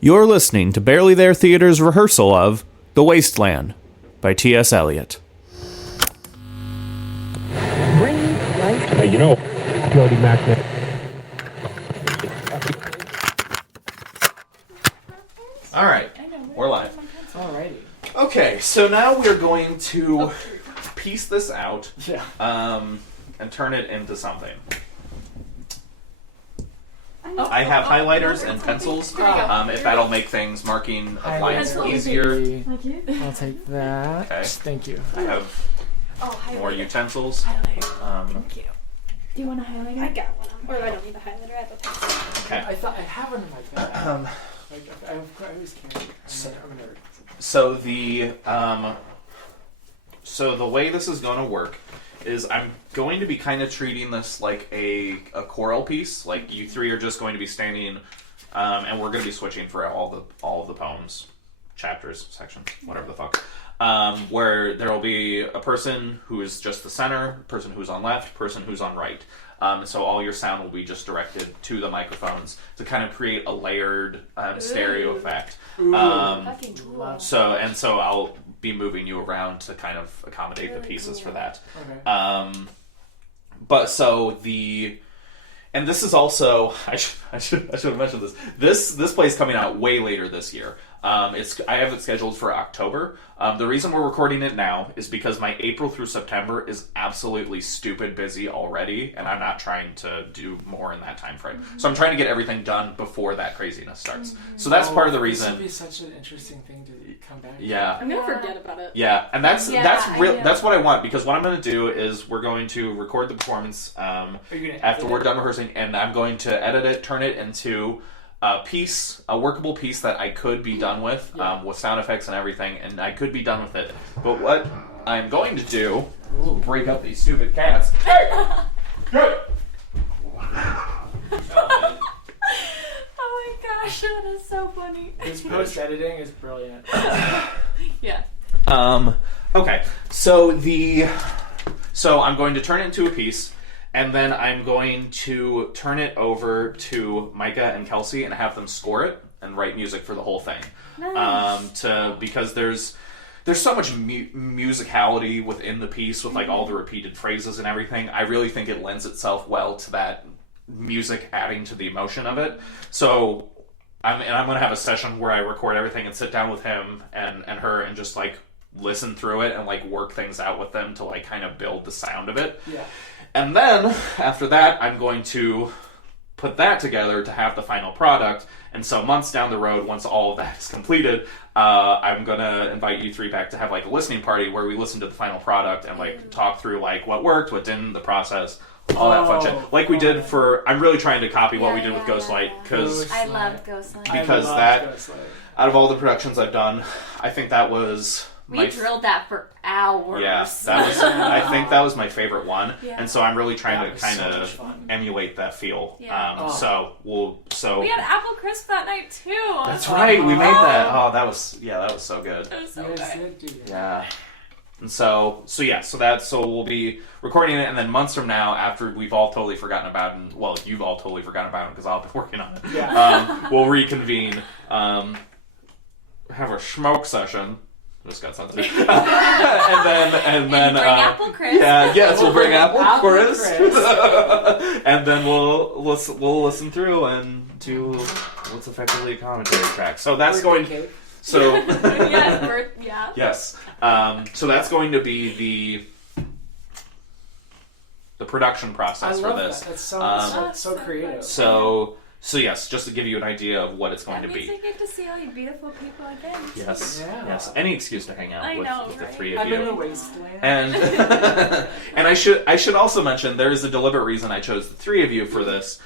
You're listening to Barely There Theater's rehearsal of The Wasteland by T.S. Eliot. Jody Magnet. All right, we're live. Alrighty. Okay, so now we're going to piece this out Yeah. and turn it into something. I have highlighters and pencils, if that'll make things marking of lines easier. I'll take that. Okay. Thank you. I have more utensils. Thank you. Do you want a highlighter? I got one. Or I don't need a highlighter. I have a pencil. Okay. I thought I have one in my bag. I always carry it. I'm gonna So the way this is going to work is I'm going to be kind of treating this like a choral piece. Like you three are just going to be standing, and we're going to be switching for all of the poems, chapters, sections, whatever the fuck. Where there will be a person who is just the center, person who's on left, person who's on right. So all your sound will be just directed to the microphones to kind of create a layered stereo effect. So I'll be moving you around to kind of accommodate the pieces for that. Okay. And this is also I should have mentioned this. This play is coming out way later this year. I have it scheduled for October. The reason we're recording it now is because my April through September is absolutely stupid busy already, and I'm not trying to do more in that time frame. So I'm trying to get everything done before that craziness starts. So that's part of the reason. This would be such an interesting thing to come back to. Yeah. I'm gonna forget about it. Yeah, and that's what I want, because what I'm going to do is we're going to record the performance after we're done rehearsing, and I'm going to edit it, turn it into a workable piece that I could be done with sound effects and everything, and I could be done with it. But what I'm going to do is break up these stupid cats. Hey! Good! Oh my gosh, that is so funny. This post-editing is brilliant. Yeah. Okay, so I'm going to turn it into a piece, and then I'm going to turn it over to Micah and Kelsey and have them score it and write music for the whole thing. Nice. Because there's so much musicality within the piece with like all the repeated phrases and everything. I really think it lends itself well to that music adding to the emotion of it. So I'm going to have a session where I record everything and sit down with him and her and just like listen through it and like work things out with them to like kind of build the sound of it. Yeah. And then after that, I'm going to put that together to have the final product. And so months down the road, once all of that is completed, I'm going to invite you three back to have like a listening party where we listen to the final product and like talk through like what worked, what didn't, the process, all that fun shit. Like we did I'm really trying to copy what we did with Ghostlight, because I love Ghostlight. Out of all the productions I've done, I think that was we drilled that for hours. Yeah, that was. I think that was my favorite one, and so I'm really trying to kind so of emulate that feel. Yeah. We had apple crisp that night too. That's right. We made that. Oh, that was so good. It was so good. Yeah. And so we'll be recording it, and then months from now, after we've all totally forgotten about it, well, you've all totally forgotten about it because I'll be working on it. Yeah. We'll reconvene, have a smoke session. Just got something. and then bring apple crisp. Yeah, yes, we'll bring apple crisp. crisp. And then we'll listen through and do what's effectively a commentary track. So that's Birthday cake. Yes. So that's going to be the production process for this. That. That's so creative. So yes, just to give you an idea of what it's going to be. That means I get to see all you beautiful people again. Yes. Yeah. Yes. Any excuse to hang out with the three of I'm you. in the wasteland. And and I should also mention there is a deliberate reason I chose the three of you for this.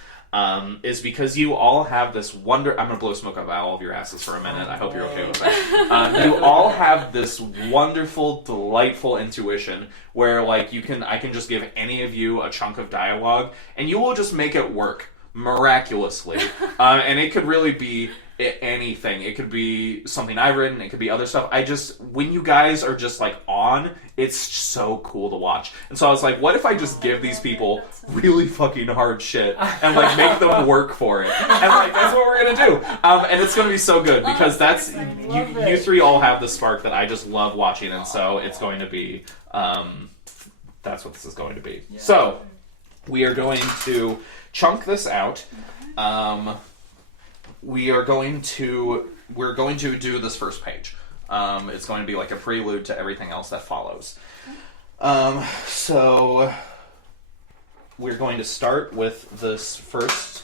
Is because you all have this I'm going to blow smoke up all of your asses for a minute. I hope you're okay with that. You all have this wonderful, delightful intuition where like I can just give any of you a chunk of dialogue and you will just make it work. miraculously. And it could really be anything. It could be something I've written. It could be other stuff. When you guys are just like on, it's so cool to watch. And so I was like, what if I just give these people really fucking hard shit and like make them work for it? And like that's what we're gonna do. And it's gonna be so good because that's you three all have the spark that I just love watching, and so it's going to be that's what this is going to be. Yeah. So we are going to chunk this out. We're going to do this first page. It's going to be like a prelude to everything else that follows. So we're going to start with this first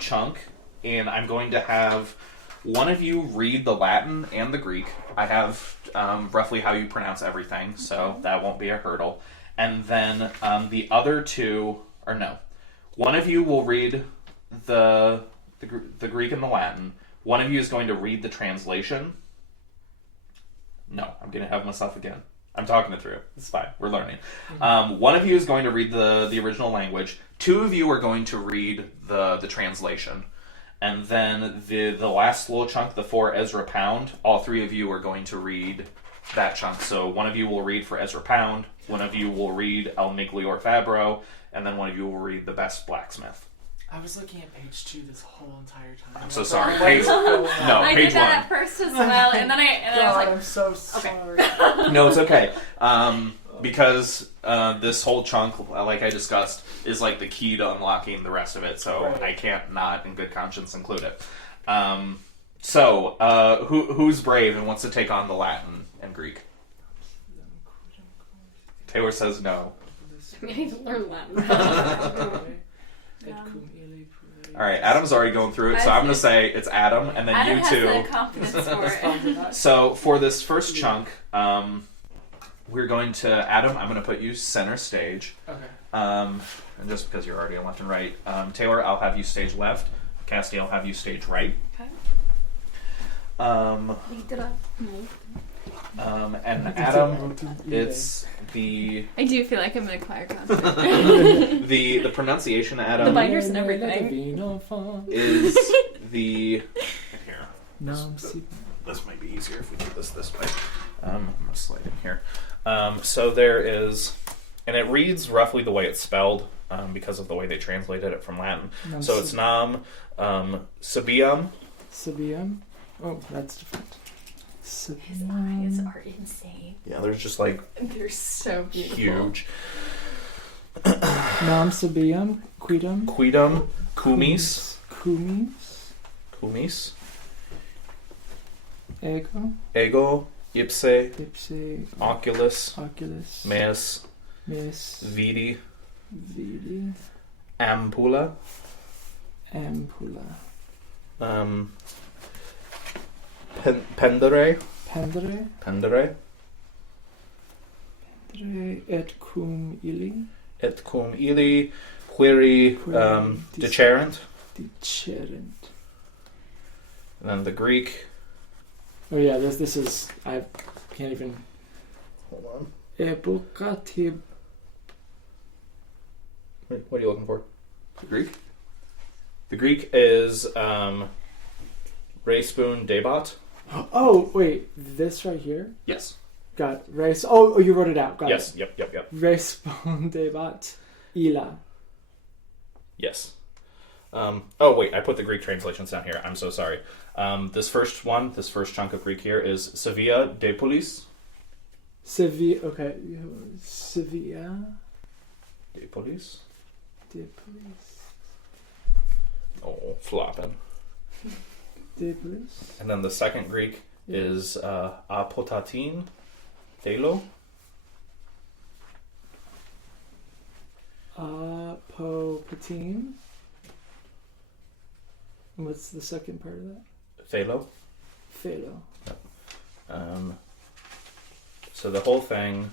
chunk, and I'm going to have one of you read the Latin and the Greek. I have roughly how you pronounce everything, so that won't be a hurdle. And then the other two, or no, one of you will read the Greek and the Latin. One of you is going to read the translation. No, I'm going to have myself again. I'm talking it through. It's fine. We're learning. One of you is going to read the original language. Two of you are going to read the translation. And then the last little chunk, the for Ezra Pound, all three of you are going to read that chunk. So one of you will read for Ezra Pound, one of you will read El Miglior Fabbro, and then one of you will read The Best Blacksmith. I was looking at page 2 this whole entire time. I'm so sorry. Page, I page did that 1. at first as well, and then I was like, I'm so sorry. No, it's okay. Because this whole chunk, like I discussed, is like the key to unlocking the rest of it, so right. I can't not, in good conscience, include it. So, who's brave and wants to take on the Latin and Greek? Taylor says no. I need to learn Latin. All right, Adam's already going through it, so I'm going to say it's Adam, and then Adam you two. has the confidence for it. So for this first chunk, we're going to Adam. I'm going to put you center stage. Okay. And just because you're already on left and right, Taylor, I'll have you stage left. Cassidy, I'll have you stage right. Okay. And Adam, it's the I do feel like I'm in a choir concert. the pronunciation. Adam, The binders and everything. is the here. No, This might be easier if we do this way. I'm gonna slide in here. So there is, and it reads roughly the way it's spelled because of the way they translated it from Latin. So it's nam sabium. Sabium? Oh, that's different. His eyes are insane. Yeah, there's just like They're so beautiful. huge. Nam Sabium, Quidam, Kumis, Ego, Ipse, Oculus, Mes, Vidi, Ampulla, Pendere, et cum illi, Quiri, Decerent, and then the Greek. Oh yeah, this is, I can't even. Hold on. Epocati. What are you looking for? The Greek? The Greek is Respoon Debat. Oh wait, this right here. Yes. Got race. Oh, you wrote it out. Got Yes. it. Yep. Respondebat illa. Yes. Oh wait, I put the Greek translations down here. I'm so sorry. This first chunk of Greek here is Sevilla de Polis. Sevilla. Okay. Sevilla De Polis. de Polis. Oh, flopping. De Polis. And then the second Greek is Apotatin Thelo. Apopatin. What's the second part of that? Thelo. Phalo. So the whole thing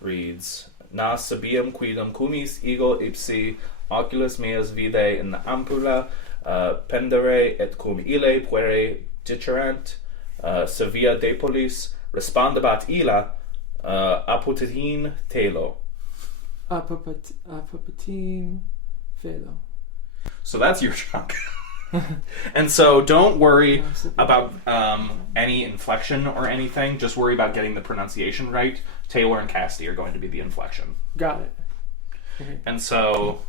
reads Na sabium quidam cumis ego ipsi oculus meas vide in the ampulla pendere et cum ille puere dicerant Sevilla de Polis respondebat illa apotatin telo. Apopatin Felo. So that's your chunk. And so don't worry about any inflection or anything. Just worry about getting the pronunciation right. Taylor and Kassidy are going to be the inflection. Got it. Okay. And so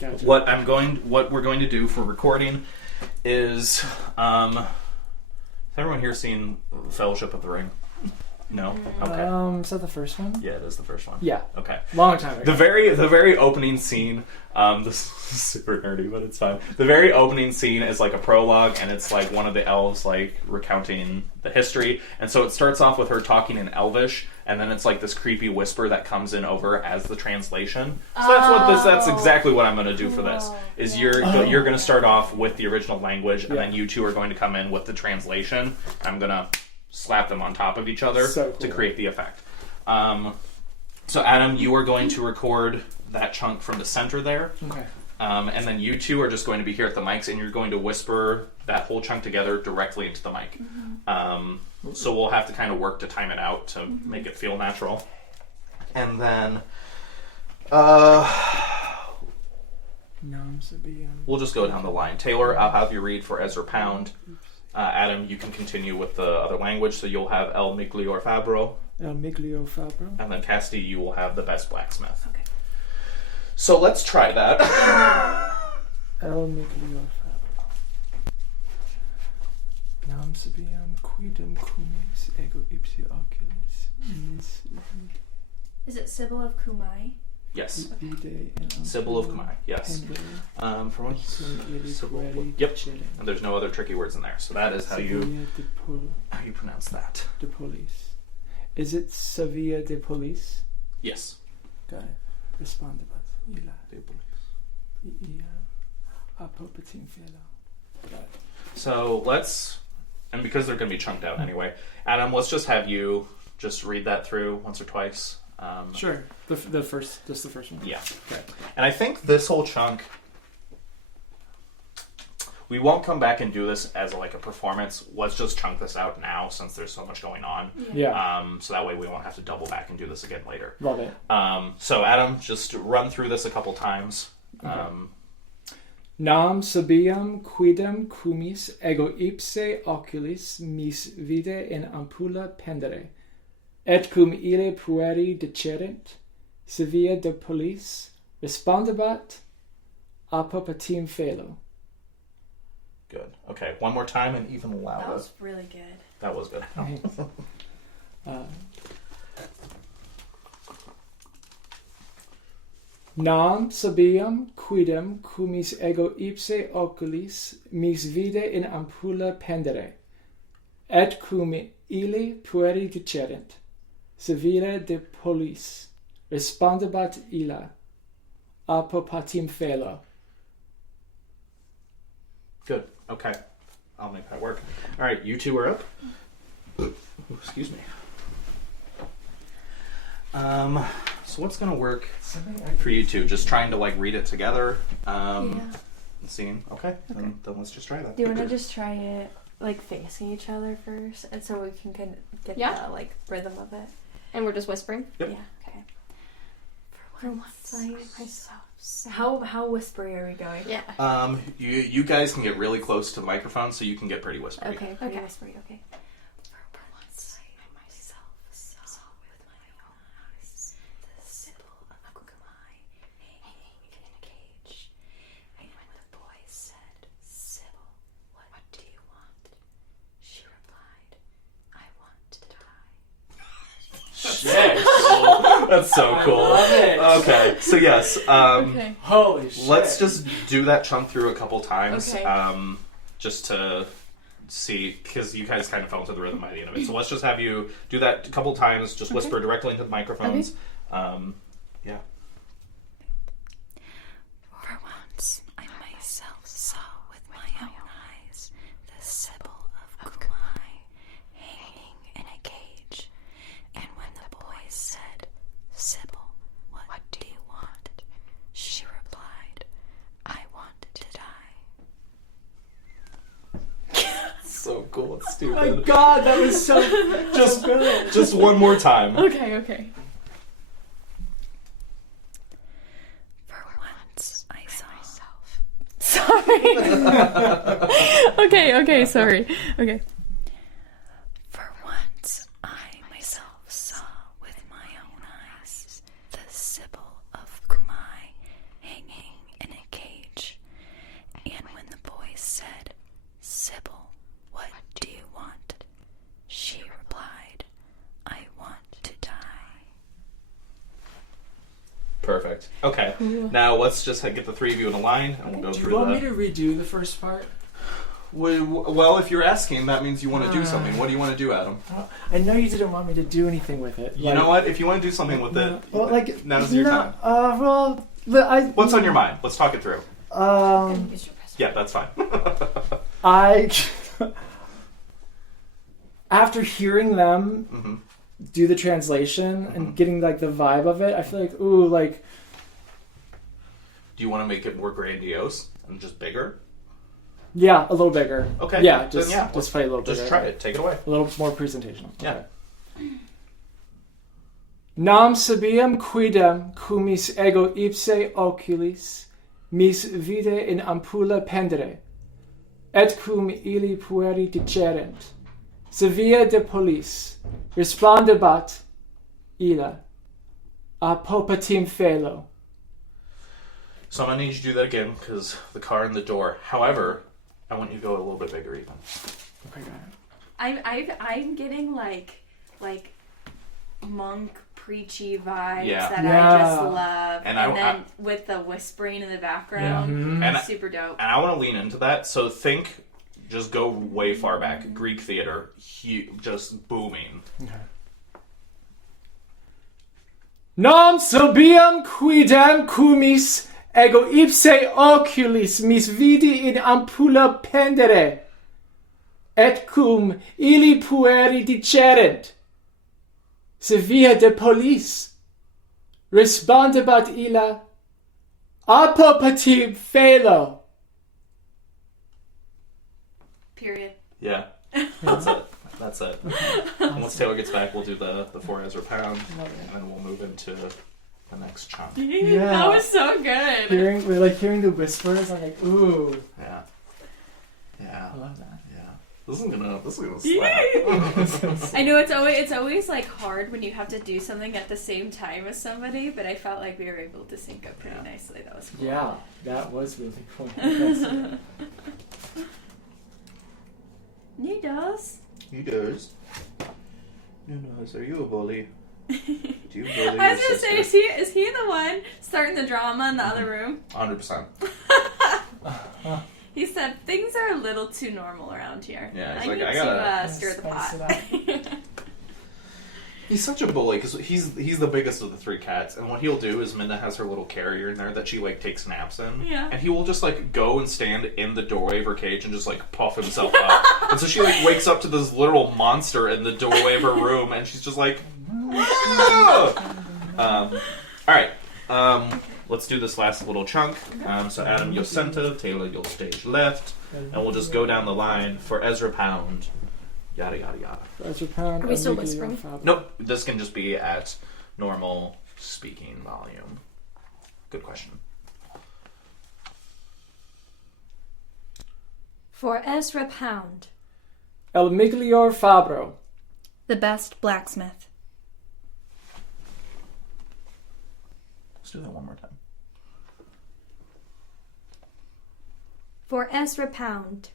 Gotcha. what we're going to do for recording is has everyone here seen Fellowship of the Ring? No? Okay. Is that the first one? Yeah, it is the first one. Yeah. Okay. Long time ago. The very opening scene, this is super nerdy, but it's fine. The very opening scene is like a prologue, and it's like one of the elves like recounting the history. And so it starts off with her talking in Elvish, and then it's like this creepy whisper that comes in over as the translation. So that's exactly what I'm going to do for this. Is you're going to start off with the original language, and then you two are going to come in with the translation. I'm going to slap them on top of each other to create the effect. So Adam, you are going to record that chunk from the center there. Okay. And then you two are just going to be here at the mics, and you're going to whisper that whole chunk together directly into the mic. So we'll have to kind of work to time it out to make it feel natural. And then we'll just go down the line. Taylor, I'll have you read for Ezra Pound. Adam, you can continue with the other language, so you'll have El Miglior Fabbro. El Miglio Fabbro. And then Kassidy, you will have the best blacksmith. Okay. So let's try that. El Miglio Fabbro. Nam sabiam quidem cumis ego ipsi oculis mis Is it Sybil of Kumai? Yes. vide in Sybil of Kumai, yes. For one. Yep. And there's no other tricky words in there. So that is how you pronounce that. De police. Is it Sevilla de police? Yes. Got it. Respondebat. Ila. Ia. Apopatim fela. Got it. So let's, and because they're going to be chunked out anyway, Adam, let's just have you just read that through once or twice. Sure. Just the first one. Yeah. Okay. And I think this whole chunk, we won't come back and do this as like a performance. Let's just chunk this out now since there's so much going on. Yeah. So that way we won't have to double back and do this again later. Love it. So Adam, just run through this a couple times. Nam sabiam quidem cumis ego ipse oculis mis vide in ampulla pendere. Et cum ille pueri decerent, Sevilla de police, respondebat, apopatim felo. Good. Okay, one more time and even That louder. was really good. That was good. Nam sabiam quidem cumis ego ipse oculis mis vide in ampulla pendere. Et cum ille pueri decerent, Sevilla de police, respondebat illa, apopatim felo. Good. Okay. I'll make that work. All right, you two are up. Ooh, excuse me. So what's gonna work for you two? Just trying to like read it together. And seeing. Okay. Then let's just try that. Do you want to just try it like facing each other first, and so we can kind of get the like rhythm of it? And we're just whispering. Yep. Yeah. Okay. For once I am myself. How whispery are we going? Yeah. You guys can get really close to the microphone, so you can get pretty whispery. Okay. Pretty Okay. whispery, okay. For once I am myself saw with my own eyes the Sybil of Kumai hanging in a cage. And when the boy said, Sybil, what do you want? She replied, I want to die. Shit. That's so cool. love it. Okay, so yes, Okay. Holy shit. let's just do that chunk through a couple times, Okay. just to see, because you guys kind of fell into the rhythm by the end of it. So let's just have you do that a couple times, just whisper directly into the microphones. Yeah. For once I myself saw with my own eyes the Sybil of Kumai hanging in a cage. And when the boy said, Sybil, what do you want? She replied, I want to die. So cool. It's Oh my stupid. god, that was so Just, good. just one more time. Okay. Okay. For once I saw Okay, sorry. Okay. For once, I myself saw with my own eyes the Sibyl of Kumai hanging in a cage. And when the boys said, "Sibyl, what do you want?" she replied, "I want to die." Perfect. Okay. Now let's just get the three of you in a line, and we'll go Do through you want the... me to redo the first part? Well, if you're asking, that means you want to do something. What do you want to do, Adam? I know you didn't want me to do anything with it. You know what? If you want to do something with it, Well, like now's your time. What's What's on your mind? Let's talk it through. Yeah, that's fine. I after hearing them do the translation and getting like the vibe of it, I feel like Do you want to make it more grandiose and just bigger? yeah, a little bigger. Okay. Yeah, then just play a little bigger. Just try it. Take it away. A little more presentational. Yeah. Okay. Nam sabiam quidem cumis ego ipse oculis mis vide in ampulla pendere, et cum ili pueri dicerent, sevia de polis, resplendebat illa, a popatim felo. So I'm going to need you to do that again, because the car and the door. However, I want you to go a little bit bigger even. Okay, got it. I'm getting like monk preachy vibes Yeah. that Yeah. I just love, And and I- then with the whispering in the background, And super dope. And I want to lean into that. So think, just go way far back. Greek theater, just booming. Okay. Nam sobiam quidem cumis ego ipse oculis mis vidi in ampulla pendere, et cum ili pueri dicerent, sevia de polis, respondebat illa, apopatim felo. Period. Yeah. That's it. That's it. And once Taylor gets back, we'll do the 4 Ezra pound, and then we'll move into the next chunk. Yeah. That was so good. Hearing the whispers, I'm like, ooh. Yeah. Yeah. I love that. Yeah. This is gonna slap. I know it's always like hard when you have to do something at the same time as somebody, but I felt like we were able to sync up pretty nicely. That was cool. Yeah, that was really cool. That's- Needles. He does. Nunos, are you a bully? Do you bully I was your gonna say, sister? is he the one starting the drama in the other room? 100%. He said things are a little too normal around here. Yeah, he's I like, need I gotta- to stir the Spice pot. it He's such a bully because he's the biggest of the 3 cats, and what he'll do is Minna has her little carrier in there that she like takes naps in, Yeah. and he will just like go and stand in the doorway of her cage and just like puff himself up, and so she like wakes up to this literal monster in the doorway of her room, and she's just like, all right, let's do this last little chunk. So Adam, you'll center, Taylor, you'll stage left, and we'll just go down the line for Ezra Pound. Yada yada yada. Ezra Pound, Are we still Amiga, whispering? Fab- Nope, this can just be at normal speaking volume. Good question. For Ezra Pound, El Miglior Fabro. the best blacksmith. Let's do that one more time. For Ezra Pound,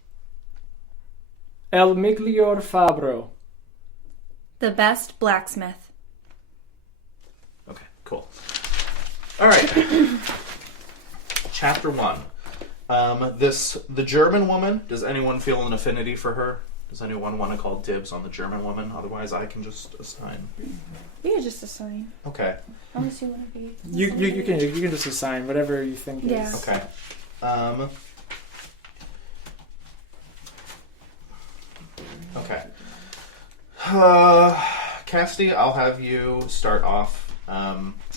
El Miglior Fabro. the best blacksmith. Okay, cool. All right. Chapter 1. The German woman. Does anyone feel an affinity for her? Does anyone want to call dibs on the German woman? Otherwise, I can just assign. You can just assign. Okay. Unless you want to be. You can just assign whatever you think Yeah. is. Okay. Okay. Kassidy, I'll have you start off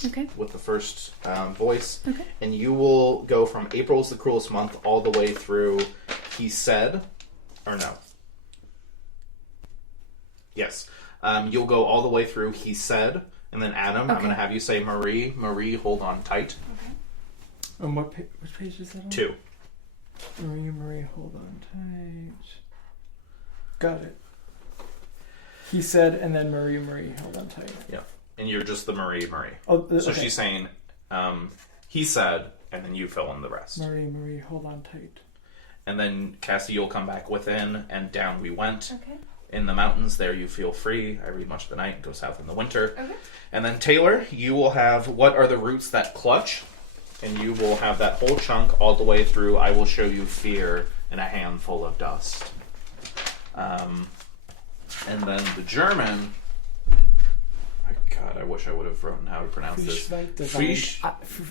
Okay. with the first voice. Okay. And you will go from April's the cruelest month all the way through he said, or no. Yes. You'll go all the way through he said, and then Adam, I'm going to have you say Marie. Marie, hold on tight. And which page is that on? 2. Marie, hold on tight. Got it. He said, and then Marie, hold on tight. Yeah. And you're just the Marie. Oh, So okay. she's saying, he said, and then you fill in the rest. Marie, hold on tight. And then Cassie, you'll come back within, and down we went. Okay. In the mountains, there you feel free. I read much of the night, go south in the winter. Okay. And then Taylor, you will have what are the roots that clutch, and you will have that whole chunk all the way through. I will show you fear in a handful of dust. And then the German. My God, I wish I would have written how to pronounce this. Frisch.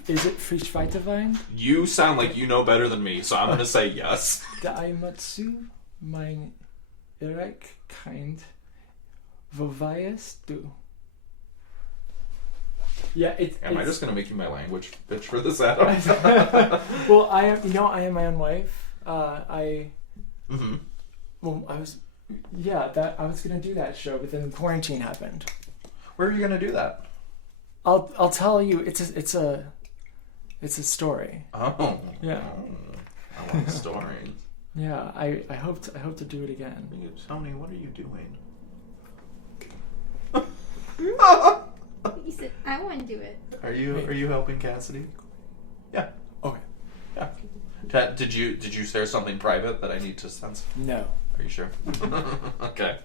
Is it Frischweiterwein? You sound like you know better than me, so I'm going to say yes. Daimatsu, mein Irek kind. Wo weißt du? Yeah, Am I just going to make you my language bitch for this, Adam? Well, I am my own wife. Mm-hmm. Well, I was gonna do that show, but then quarantine happened. Where are you going to do that? I'll tell you. It's a story. Oh. Yeah. I want stories. Yeah, I hope to do it again. Tony, what are you doing? He said, I want to do it. Are you helping Kassidy? Yeah. Okay. Yeah. Did you share something private that I need to sense? No. Are you sure? Okay.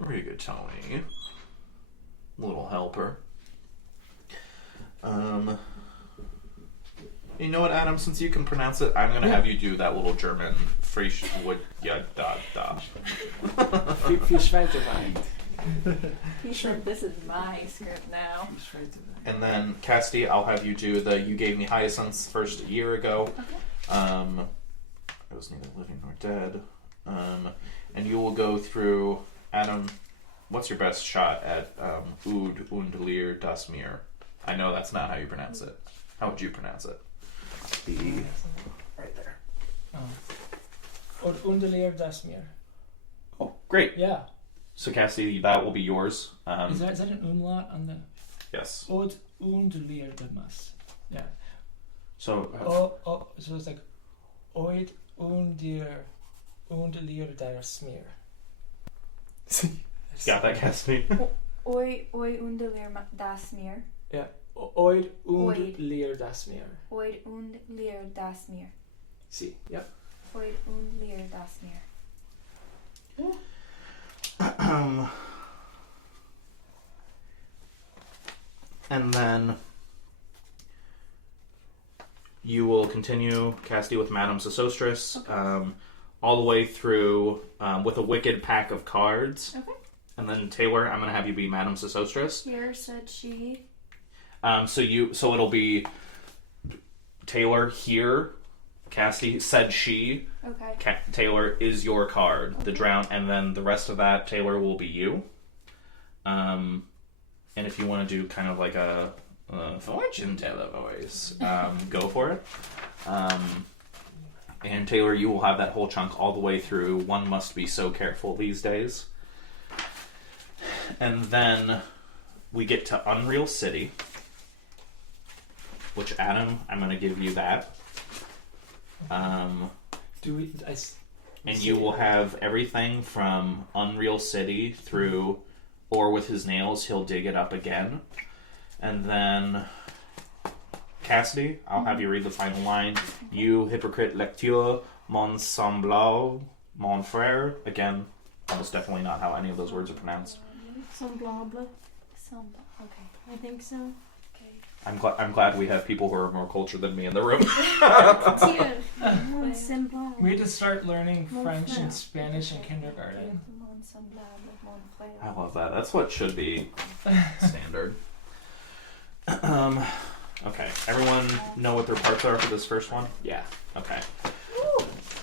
Very good, Tony. Little helper. You know what, Adam? Since you can pronounce it, I'm gonna have you do that little German Frisch wood da. Frischweiterwein. He said, "This is my script now." And then Cassidy, I'll have you do the "You Gave Me Hyacinths" first a year ago. Okay. I was neither living nor dead. And you will go through, Adam. What's your best shot at Oud und Leer das Meer? I know that's not how you pronounce it. How would you pronounce it? The right there. Oud und Leer das Meer. Oh, great. Yeah. So Cassidy, that will be yours. Is that an umlaut on the? Yes. Oud und Leer das. Yeah. So. So it's like Oid und Leer das Meer. Got that, Cassidy? Oi und Leer das Meer. Yeah. Oid und Oid. Leer das Meer. Oid und Leer das Meer. See. Yep. Oid und Leer das Meer. And then you will continue, Cassidy, with Madame Sosostris, all the way through with a wicked pack of cards. Okay. And then Taylor, I'm going to have you be Madame Sosostris. Here said she. So it'll be Taylor here. Cassidy said she. Okay. Taylor is your card, the drown, and then the rest of that, Taylor, will be you. And if you want to do kind of like a fortune teller voice, go for it. And Taylor, you will have that whole chunk all the way through. One must be so careful these days. And then we get to Unreal City, which, Adam, I'm going to give you that. Do we? And you will have everything from Unreal City through, or with his nails, he'll dig it up again. And then, Cassidy, I'll have you read the final line. You hypocrite lecture, mon semblable, mon frère. Again, almost definitely not how any of those words are pronounced. Semblable. Okay. I think so. Okay. I'm glad we have people who are more cultured than me in the room. Tiens, mon semblable. We had to start learning French and Spanish in kindergarten. Mon semblable, mon frère. I love that. That's what should be standard. Okay, everyone know what their parts are for this first one? Yeah. Okay.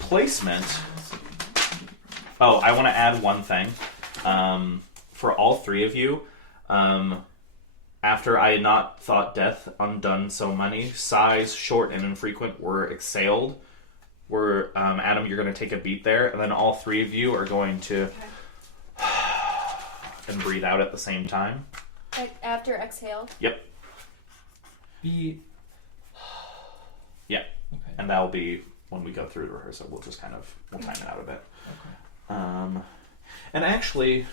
Placement. Oh, I want to add one thing. For all three of you, after I had not thought death undone so many, sighs, short and infrequent, were exhaled. Adam, you're going to take a beat there, and then all three of you are going to and breathe out at the same time. After exhale. Yep. Be. Yeah. Okay. And that'll be when we go through the rehearsal. We'll just kind of we'll time it out a bit. Okay. And actually,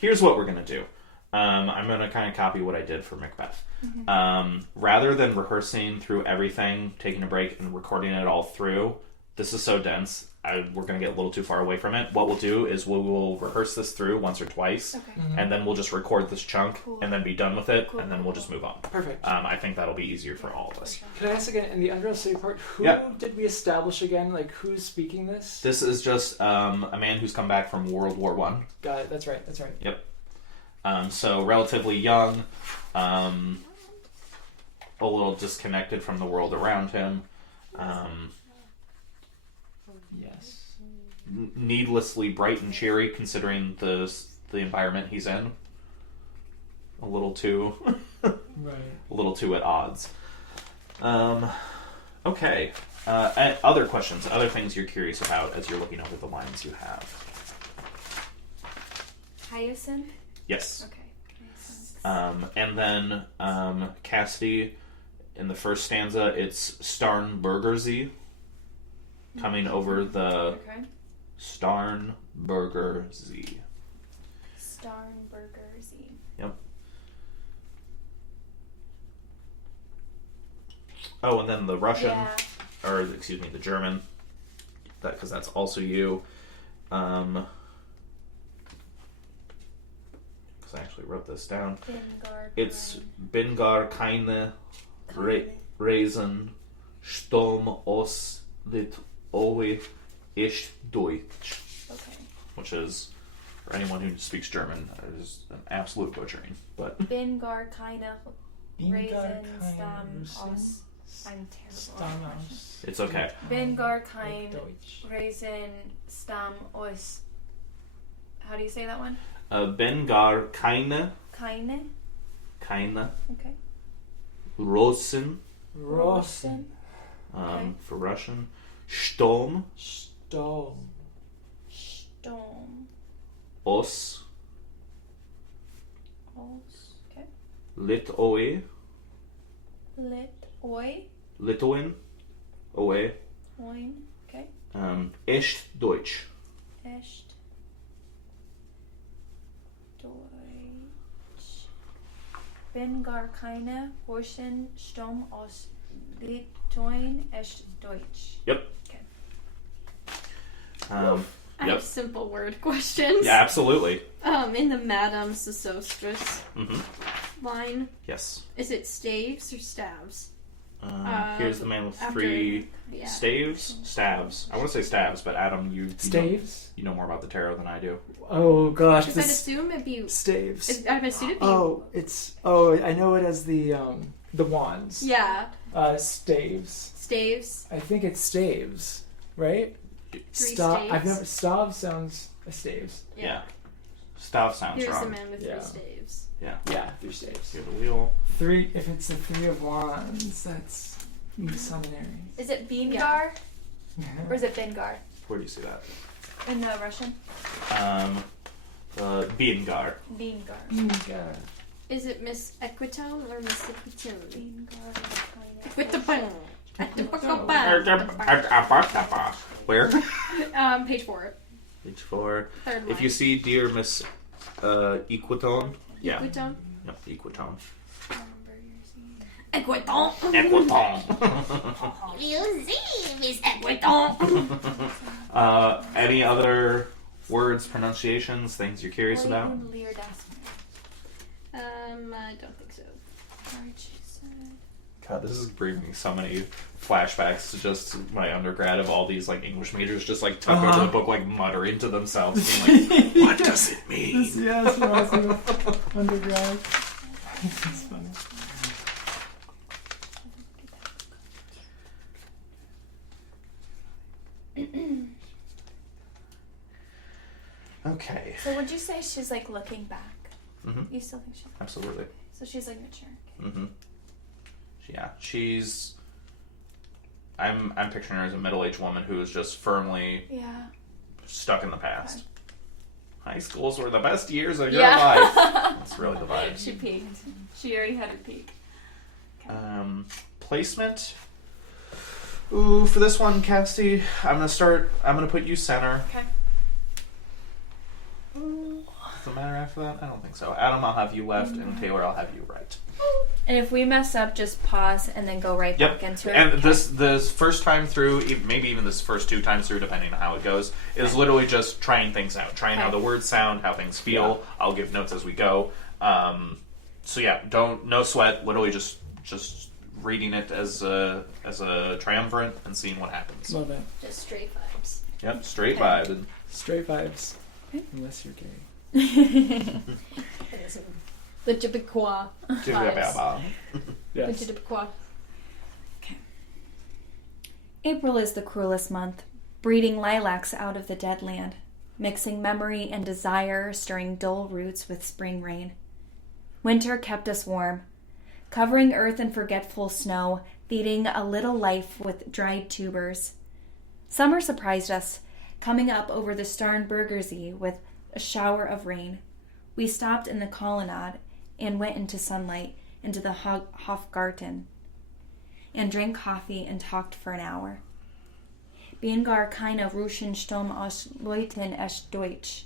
here's what we're gonna do. I'm gonna kind of copy what I did for Macbeth. Rather than rehearsing through everything, taking a break, and recording it all through, this is so dense. We're going to get a little too far away from it. What we'll do is we will rehearse this through once or twice, and then we'll just record this chunk, and then be done with it, and then we'll just move on. Perfect. I think that'll be easier for all of us. Can I ask again, in the Underhill City part, who did we establish again? Like, who's speaking this? This is just a man who's come back from World War One. Got it. That's right. Yep. So relatively young, a little disconnected from the world around him. Yes. Needlessly bright and cheery considering the environment he's in. A little too at odds. Okay. Other questions, other things you're curious about as you're looking over the lines you have. Hyacinth? Yes. Okay. And then Kassidy, in the first stanza, it's Starnbergersee. Coming over the Starnbergersee. Starnbergersee. Yep. Oh, and then the Russian, or excuse me, the German. Because that's also you. Because I actually wrote this down. It's Bin gar keine Reisen Sturm aus dit Owe ist Deutsch. Okay. Which is, for anyone who speaks German, is an absolute butchering. But Bin gar keine Reisen Stamm aus. I'm terrible. It's okay. Bin gar kein Reisen Stamm aus. How do you say that one? Bin gar keine. Keine. Okay. Rosen. Okay. For Russian. Sturm. Os. Okay. Litoe. Lituan. Oe. Okay. Echt Deutsch. Echt Deutsch. Bin gar keine Russen Stamm aus Litauen. Echt Deutsch. Yep. Okay. I have simple word questions. Yeah, absolutely. In the Madame Sosostris line, Yes. is it staves or staves? Here's the man with after- three yeah. stabs. I want to say stabs, but Adam, you Staves? you know more about the tarot than I do. Oh gosh, Because I'd assume it'd be. staves. I'd assume it'd be. I know it as the wands. Yeah, Staves. staves. I think it's staves, right? Staves? I've never. Stav sounds staves. Yeah. Stav sounds Here's the wrong. man with Yeah. three staves. Yeah, 3 staves. Here's the wheel. 3. If it's the 3 of wands, that's seminary. Is it Bingar or is it Bingar Where do you see that? in Russian? Biengar. Bingar. Is it Miss Equitone or Miss Equitone? Bingar. Where? Page 4. Page 4. Third line. If you see Dear Miss Equitone. Yeah. Equitone? Yep, Equitone. Equitone. Equitone. You see, Miss Equitone. Any other words, pronunciations, things you're curious about? I don't think so. God, this is bringing me so many flashbacks to just my undergrad of all these like English majors just like tucked over the book, like muttering to themselves, being like, "What does it mean?" This reminds me of undergrad. It's funny. Okay. So would you say she's like looking back? Mm-hmm. You still think she's Absolutely. so she's like mature. Mm-hmm. Yeah, she's. I'm picturing her as a middle-aged woman who is just firmly stuck in the past. High schools were the best years of your life. That's really the vibe. She peaked. She already had her peak. Placement. Ooh, for this one, Cassidy, I'm gonna put you center. Okay. Does it matter after that? I don't think so. Adam, I'll have you left, and Taylor, I'll have you right. And if we mess up, just pause and then go right back into it. And this first time through, maybe even this first 2 times through, depending on how it goes, is literally just trying things out, trying how the words sound, how things feel. I'll give notes as we go. So yeah, no sweat. Literally just reading it as a triumvirate and seeing what happens. Love it. Just straight vibes. Yep, straight vibe. And Straight vibes. Unless you're gay. Le Québécois. Yes. April is the cruelest month, breeding lilacs out of the dead land, mixing memory and desire, stirring dull roots with spring rain. Winter kept us warm, covering earth in forgetful snow, feeding a little life with dried tubers. Summer surprised us, coming up over the Starnbergersee with a shower of rain. We stopped in the colonnade and went into sunlight, into the Hofgarten, and drank coffee and talked for an hour. Bin gar keine Russen Sturm aus Leuten es Deutsch.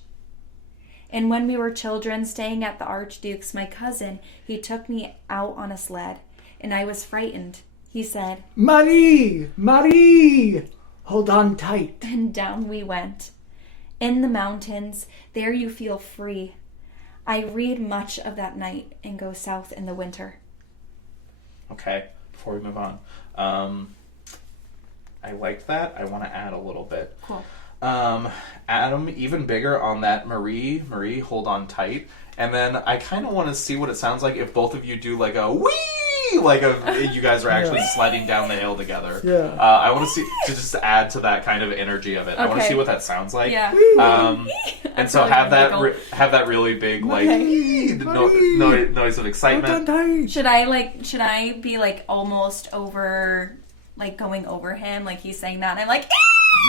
And when we were children, staying at the Archduke's, my cousin, he took me out on a sled, and I was frightened. He said, Marie! Marie! Hold on tight. And down we went. In the mountains, there you feel free. I read much of that night and go south in the winter. Okay, before we move on. I liked that. I want to add a little bit. Cool. Adam, even bigger on that Marie, hold on tight. And then I kind of want to see what it sounds like if both of you do like a wee, like you guys are actually sledding down the hill together. Yeah. I want to see, to just add to that kind of energy of it. I want to see what that sounds like. Yeah. And so have that really big like noise of excitement. Hold on tight. Should I be like almost over, like going over him, like he's saying that, and I'm like,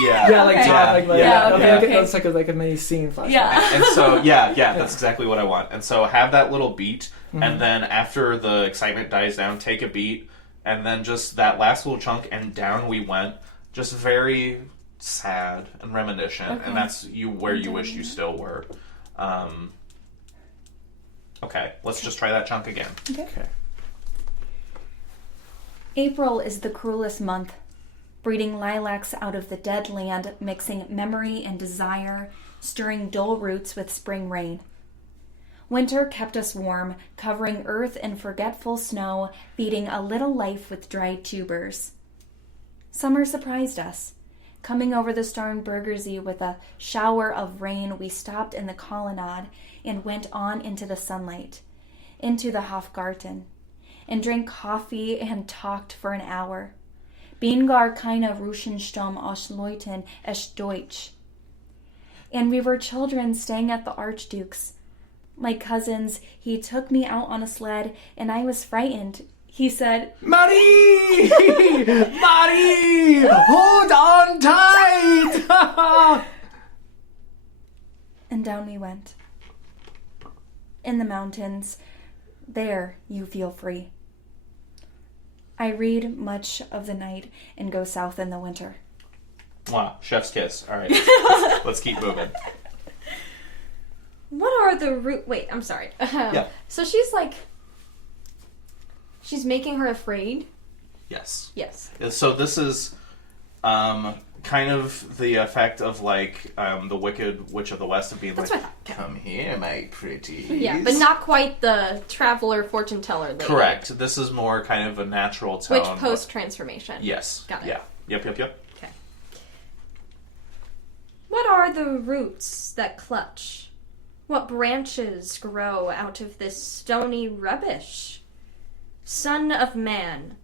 Yeah. Yeah, like, Okay. okay. Okay. That's like a mini scene flashback. yeah. And so, that's exactly what I want. And so have that little beat, and then after the excitement dies down, take a beat, and then just that last little chunk, and down we went. Just very sad and reminiscent, and that's where you wish you still were. Okay, let's just try that chunk again. Okay. April is the cruelest month, breeding lilacs out of the dead land, mixing memory and desire, stirring dull roots with spring rain. Winter kept us warm, covering earth in forgetful snow, feeding a little life with dried tubers. Summer surprised us. Coming over the Starnbergersee with a shower of rain, we stopped in the colonnade and went on into the sunlight, into the Hofgarten, and drank coffee and talked for an hour. Bin gar keine Russen Sturm aus Leuten es Deutsch. And we were children staying at the Archduke's. My cousins, he took me out on a sled, and I was frightened. He said, Marie! Marie! Hold on tight! and down we went. In the mountains, there you feel free. I read much of the night and go south in the winter. Wow, chef's kiss. All right, let's keep moving. What are the root? Wait, I'm sorry. Yeah. So she's like, she's making her afraid. Yes. Yes. So this is kind of the effect of like the Wicked Witch of the West of being That's like, what I thought. come here, my pretties. Yeah, but not quite the traveler fortune teller lady. Correct. This is more kind of a natural tone. Which post transformation. Yes. Got it. Yeah. Yep. Okay. What are the roots that clutch? What branches grow out of this stony rubbish? Son of man,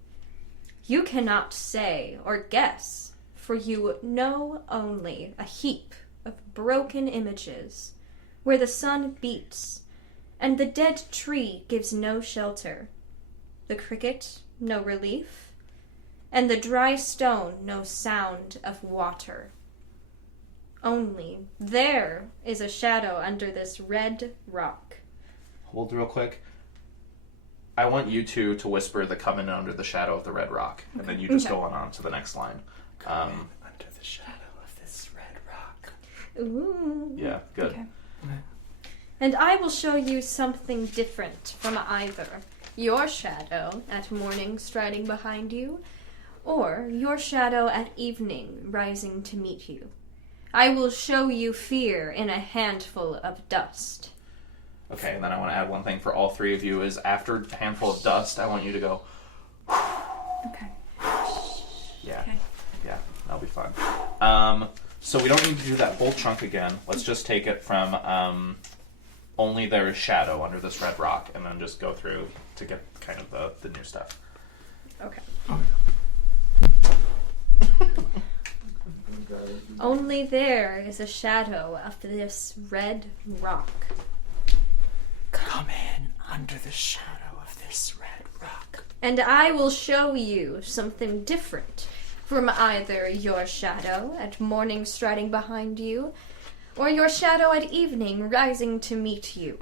you cannot say or guess, for you know only a heap of broken images, where the sun beats, and the dead tree gives no shelter, the cricket no relief, and the dry stone no sound of water. Only there is a shadow under this red rock. Hold real quick. I want you two to whisper the "come in under the shadow of the red rock," and then you just Okay. go on to the next line. Under the shadow of this red rock. Ooh. Yeah, good. Okay. And I will show you something different from either your shadow at morning striding behind you, or your shadow at evening rising to meet you. I will show you fear in a handful of dust. Okay, and then I want to add one thing for all three of you is after a handful of dust, I want you to go, Okay. yeah, Okay. yeah, that'll be fun. So we don't need to do that whole chunk again. Let's just take it from only there is shadow under this red rock, and then just go through to get kind of the new stuff. Okay. Oh, Only there is a shadow of this red rock. come in under the shadow of this red rock. And I will show you something different from either your shadow at morning striding behind you, or your shadow at evening rising to meet you.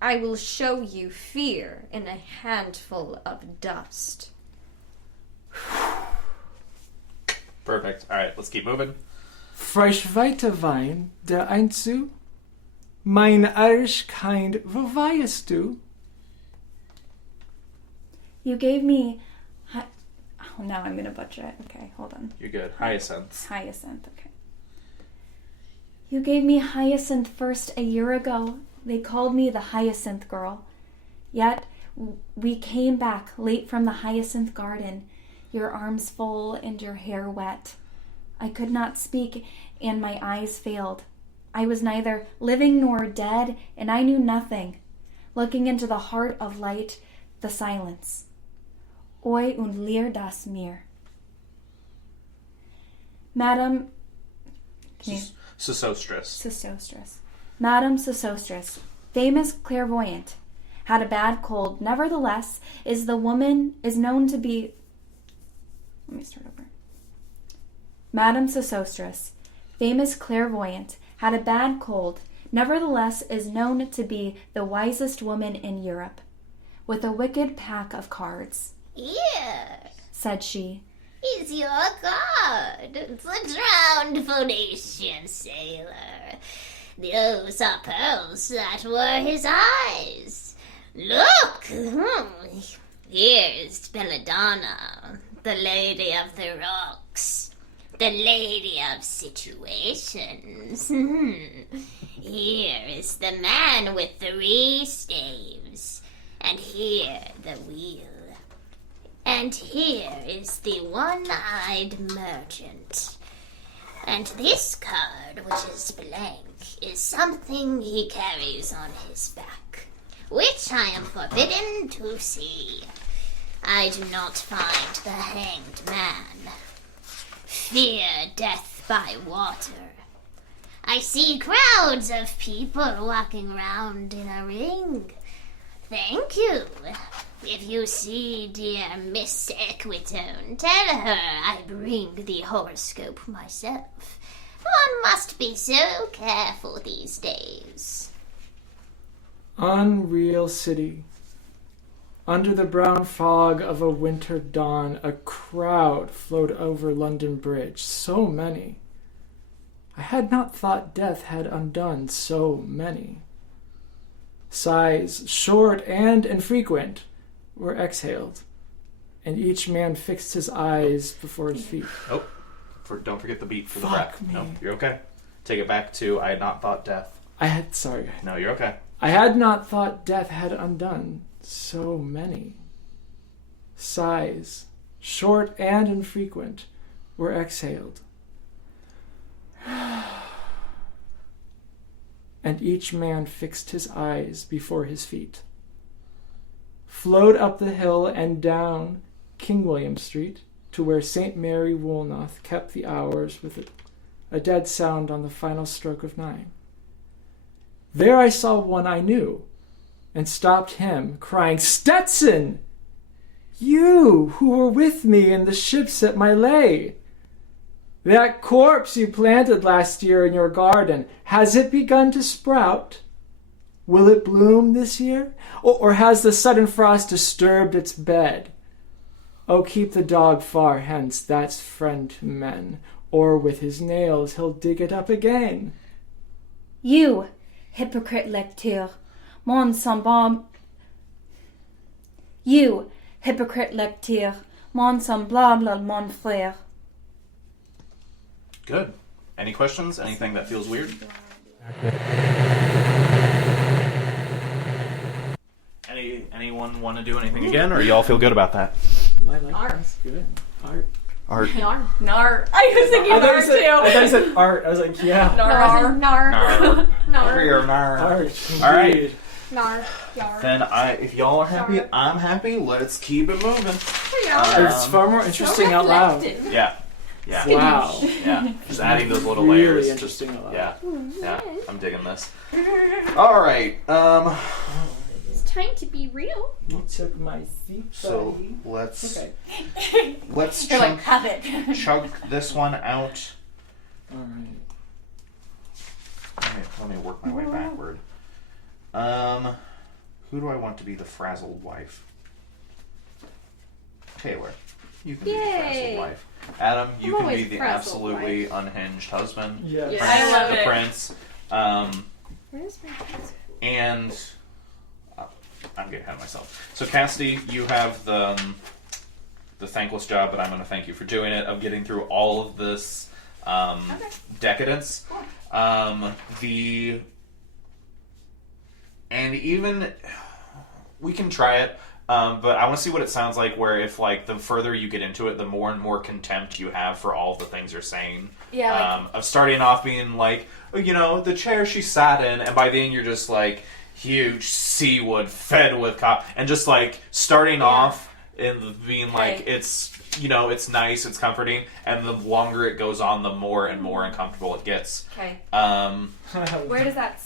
I will show you fear in a handful of dust. Perfect. All right, let's keep moving. Frisch weiter Wein, der Einzu? Mein Irish kind, wo weißt du? You gave me. Oh, now I'm gonna butcher it. Okay, hold on. You're good. Hyacinth. Hyacinth. Okay. You gave me hyacinth first a year ago. They called me the hyacinth girl. Yet we came back late from the hyacinth garden, your arms full and your hair wet. I could not speak, and my eyes failed. I was neither living nor dead, and I knew nothing. Looking into the heart of light, the silence. Oi und leer das Meer. Madam... Sesostris. Sesostris. Madame Sesostris, famous clairvoyant, had a bad cold. Nevertheless, is known to be... Let me start over. Madame Sesostris, famous clairvoyant, had a bad cold. Nevertheless, is known to be the wisest woman in Europe. With a wicked pack of cards, Here said she. is your card. The drowned Phoenician sailor. Those are pearls that were his eyes. Look! Here's Belladonna, the lady of the rocks. The lady of situations. Here is the man with 3 staves. And here the wheel. And here is the one-eyed merchant. And this card, which is blank, is something he carries on his back, which I am forbidden to see. I do not find the hanged man. Fear death by water. I see crowds of people walking round in a ring. Thank you. If you see dear Miss Equitone, tell her I bring the horoscope myself. One must be so careful these days. Unreal city. Under the brown fog of a winter dawn, a crowd flowed over London Bridge. So many. I had not thought death had undone so many. Sighs, short and infrequent, were exhaled, and each man fixed his eyes before his feet. Oh, don't forget the beat for the Fuck breath. me. No, you're okay. Take it back to I had not thought death. No, you're okay. I had not thought death had undone so many. Sighs, short and infrequent, were exhaled, and each man fixed his eyes before his feet. Flowed up the hill and down King William Street to where St. Mary Woolnoth kept the hours with a dead sound on the final stroke of 9. There I saw one I knew, and stopped him, crying, "Stetson! You who were with me in the ships at my lay! That corpse you planted last year in your garden, has it begun to sprout?" Will it bloom this year? Or has the sudden frost disturbed its bed? Oh, keep the dog far hence, that's friend to men, or with his nails he'll dig it up again. You, hypocrite lecteur, mon semblable. You, hypocrite lecteur, mon semblable, mon frère. Good. Any questions? Anything that feels weird? Anyone want to do anything again, or y'all feel good about that? I like Art. That's good. Art. Art. Nar. I was thinking I thought nar you said, too. I thought you said art. I was like, yeah. Nar. Nar. Nar. Nar. Art. All right. Indeed. Nar. Yar. Then if y'all are happy, I'm happy. Let's keep it moving. It's far more interesting out loud. Yeah. Yeah. Wow. Yeah. Just adding those little Really layers. interesting out loud. Yeah. Yeah. I'm digging this. All right. It's time to be real. You took my seat, So buddy. let's Okay. let's You're like, chunk, have it. chunk this one out. Alright. Let me work my way backward. Who do I want to be the frazzled wife? Taylor, you can be the frazzled Yay. wife. Adam, you I'm can be always the frazzled absolutely unhinged husband. Yes. Yeah. Prince, I love the it. prince. Where's my pencil? And I'm getting ahead of myself. So Kassidy, you have the thankless job, but I'm going to thank you for doing it, of getting through all of this decadence. And even we can try it, but I want to see what it sounds like. Where if like the further you get into it, the more and more contempt you have for all of the things you're saying. Yeah, Of starting off being like, oh, you know, the chair she sat in, and by the end you're just like huge seawood fed with and just like starting off and being like it's. You know, it's nice, it's comforting, and the longer it goes on, the more and more uncomfortable it gets. Okay. Where Where does that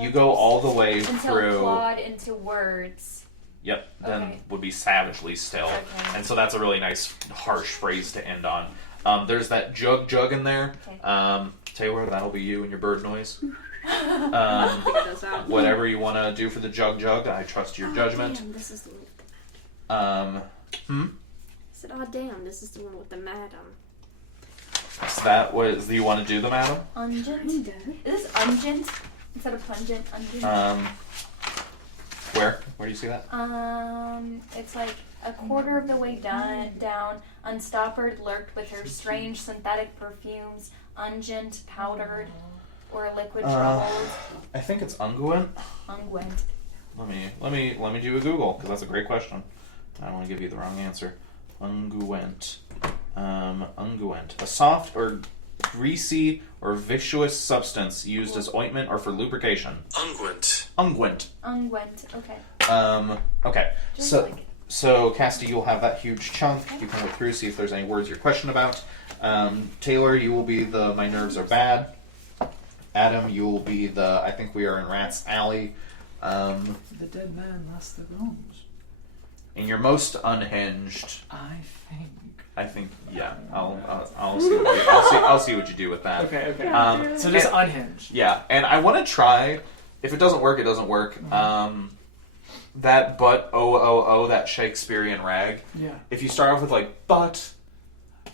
You go all the way until through. clawed into words? Yep, then Okay. would be savagely still. Okay. And so that's a really nice, harsh phrase to end on. There's that jug in there. Okay. Taylor, that'll be you and your bird noise. Figure this out. Whatever you want to do for the jug, I trust your judgment. Damn, this is the one. I said, oh damn, this is the one with the madam. So that was. Do you want to do them, Adam? Ungent? Is this ungent instead of pungent? Ungent? Where do you see that? It's like a quarter of the way down. Unstoppered lurked with her strange synthetic perfumes, ungent, powdered, or liquid troubled. I think it's unguent. Unguent. Let me do a Google, because that's a great question. I don't want to give you the wrong answer. Unguent. Unguent. A soft or greasy or viscous substance used as ointment or for lubrication. Unguent. Unguent. Unguent. Okay. Okay. Just So, like it. so Cassidy, you'll have that huge chunk. You can look through, see if there's any words you're questioning about. Taylor, you will be the my nerves are bad. Adam, you will be the I think we are in Rat's Alley. The dead man lost the bones. In your most unhinged, I think. I think yeah. I'll see. I'll see what you do with that. Okay. So just and- unhinged. Yeah, and I want to try. If it doesn't work, it doesn't work. That but that Shakespearean rag. Yeah. If you start off with like but,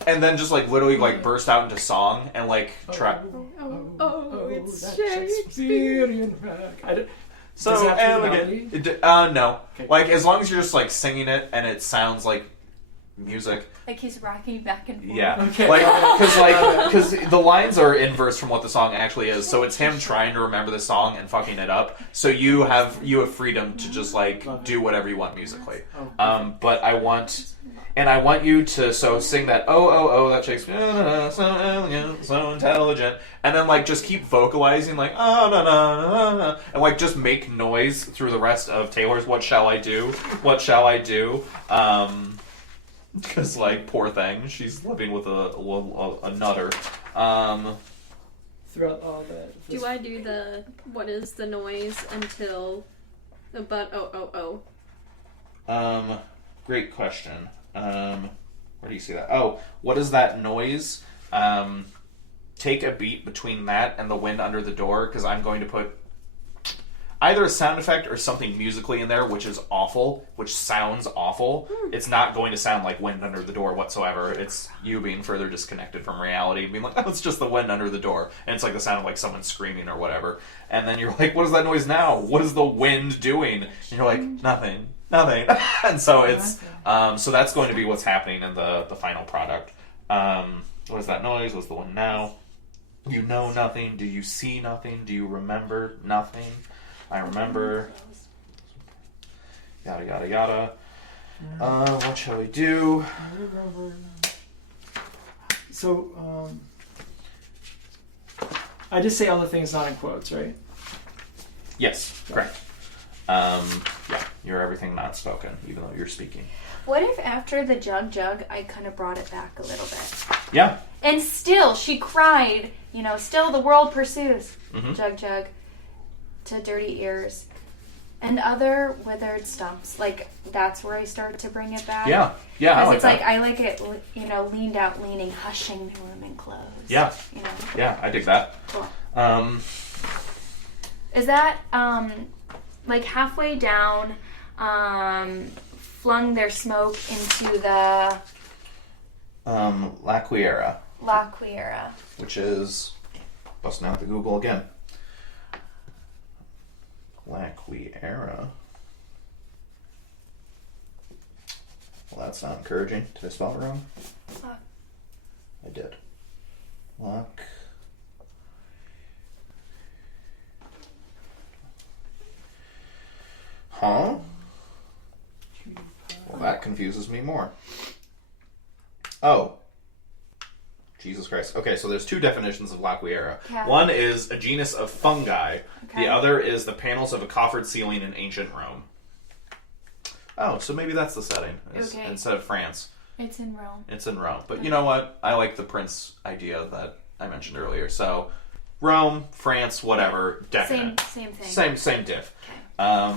and then just like literally like burst out into song and like try. It's that Shakespeare. Shakespearean rag. So Does it have to be elegant. melody? No. Okay. Like as long as you're just like singing it and it sounds like music. Like he's rocking back and forth. Yeah. Okay. Because the lines are inverse from what the song actually is. So it's him trying to remember the song and fucking it up. So you have freedom to just like do whatever you want musically. But I want you to sing that that Shakespeare so elegant, so intelligent, and then like just keep vocalizing like and like just make noise through the rest of Taylor's What Shall I Do? What Shall I Do? Because like poor thing, she's living with a nutter. Throughout all that. Do I do the what is the noise until the but Great question. Where do you see that? Oh, what is that noise? Take a beat between that and the wind under the door, because I'm going to put either a sound effect or something musically in there which is awful, which sounds awful. It's not going to sound like wind under the door whatsoever. It's you being further disconnected from reality, being like, oh, it's just the wind under the door. And it's like the sound of like someone screaming or whatever. And then you're like, what is that noise now? What is the wind doing? And you're like, nothing. And so it's so that's going to be what's happening in the final product. What is that noise? What's the one now? You know nothing. Do you see nothing? Do you remember nothing? I remember. Yada yada yada. What shall we do? So, I just say all the things not in quotes, right? Yes, correct. Yeah, you're everything not spoken, even though you're speaking. What if after the jug, I kind of brought it back a little bit? Yeah. And still, she cried, still the world pursues. Jug, to dirty ears. And other withered stumps. Like, that's where I start to bring it back. Yeah, I like it's that. like, I like it, leaned out, leaning, hushing to him and close. Yeah. Yeah, I dig that. Cool. Is that, like, halfway down, flung their smoke into the La Quiera. La Quiera. Which is, busting out the Google again. La Quiera. Well, that's not encouraging. Did I spell it wrong? I did. Huh? Well, that confuses me more. Oh. Jesus Christ. Okay, so there's two definitions of La Quiera. Okay. One is a genus of fungi. Okay. The other is the panels of a coffered ceiling in ancient Rome. Oh, so maybe that's the setting Okay. instead of France. It's in Rome. It's in Rome. But you know what? I like the Prince idea that I mentioned earlier. So, Rome, France, whatever, definite. Same thing. Same diff. Okay.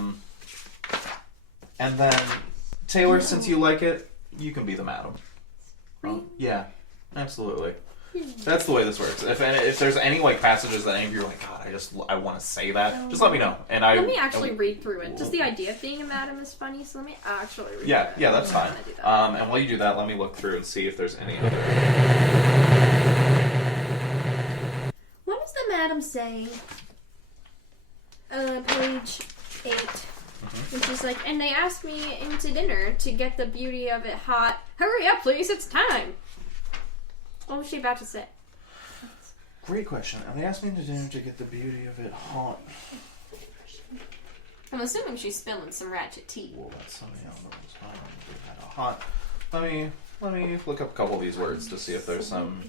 And then, Taylor, since you like it, you can be the madam. Yeah, absolutely. That's the way this works. If there's any like passages that any of you are like, God, I want to say that, just let me know. And Let me actually read through it. Just the idea of being a madam is funny, so let me actually read through it. Yeah, that's fine. Do that. And while you do that, let me look through and see if there's any other. What is the madam saying? Page 8. Which is like, and they asked me into dinner to get the beauty of it hot. Hurry up, please, it's time. What was she about to say? Great question. And they asked me to dinner to get the beauty of it hot. I'm assuming she's spilling some ratchet tea. Well, that's something else. Hot. Let me look up a couple of these words to see if there's some.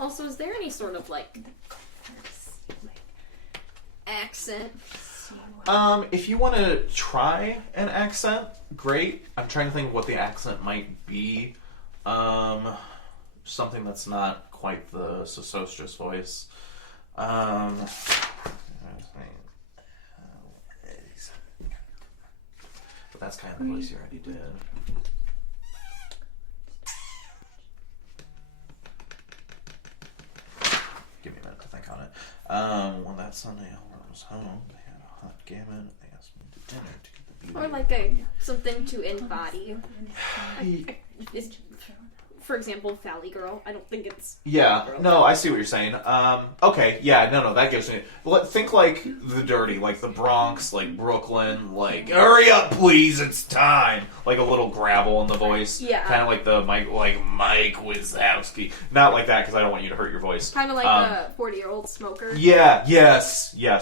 Also, is there any sort of like accent? If you want to try an accent, great. I'm trying to think of what the accent might be. Something that's not quite the Sosostris voice. But that's kind of the voice you already did. Give me a minute to think on it. When that Sunday I was home, they had a hot gammon. They asked me to dinner to get the beauty. Or like something to embody. For example, Valley Girl. I don't think it's... Yeah, no, I see what you're saying. Okay, yeah, no, that gives me... Think like the dirty, like the Bronx, like Brooklyn, like, hurry up, please, it's time. Like a little gravel in the voice. Yeah. Kind of like the Mike Wazowski. Not like that, because I don't want you to hurt your voice. Kind of like a 40-year-old smoker. Yeah, yes. Yeah,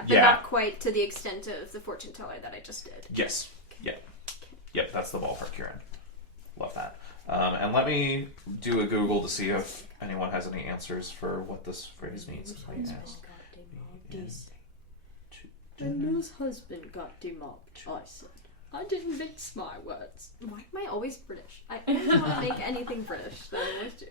but Yeah. not quite to the extent of the fortune teller that I just did. Yes, Yep, that's the ballpark you're in. Love that. And let me do a Google to see if anyone has any answers for what this phrase means. When whose husband got demobbed, I said. I didn't mix my words. Why am I always British? I always want to make anything British that I wish to.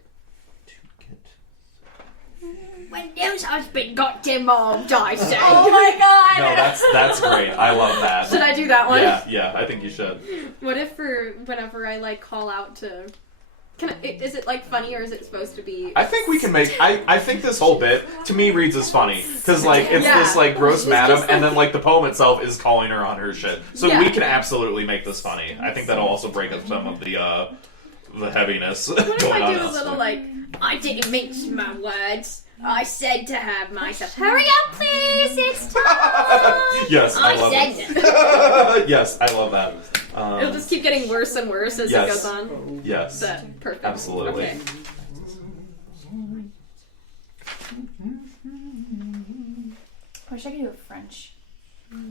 When whose husband got demobbed, I said. Oh my god! No, that's great. I love that. Should I do that one? Yeah, I think you should. What if for whenever I like call out to Is it like funny or is it supposed to be? I think we can make. I think this whole bit to me reads as funny because like it's this like gross madam, and then like the poem itself is calling her on her shit. So we can absolutely make this funny. I think that'll also break up some of the heaviness What if going I on. do a little like, I didn't mince my words. I said to have myself. Hurry up, please! It's time. Yes, I love said it. Yes, I love that. It'll just keep getting worse and worse as it goes on. Yes, So, perfect. absolutely. Okay. I wish I could do a French.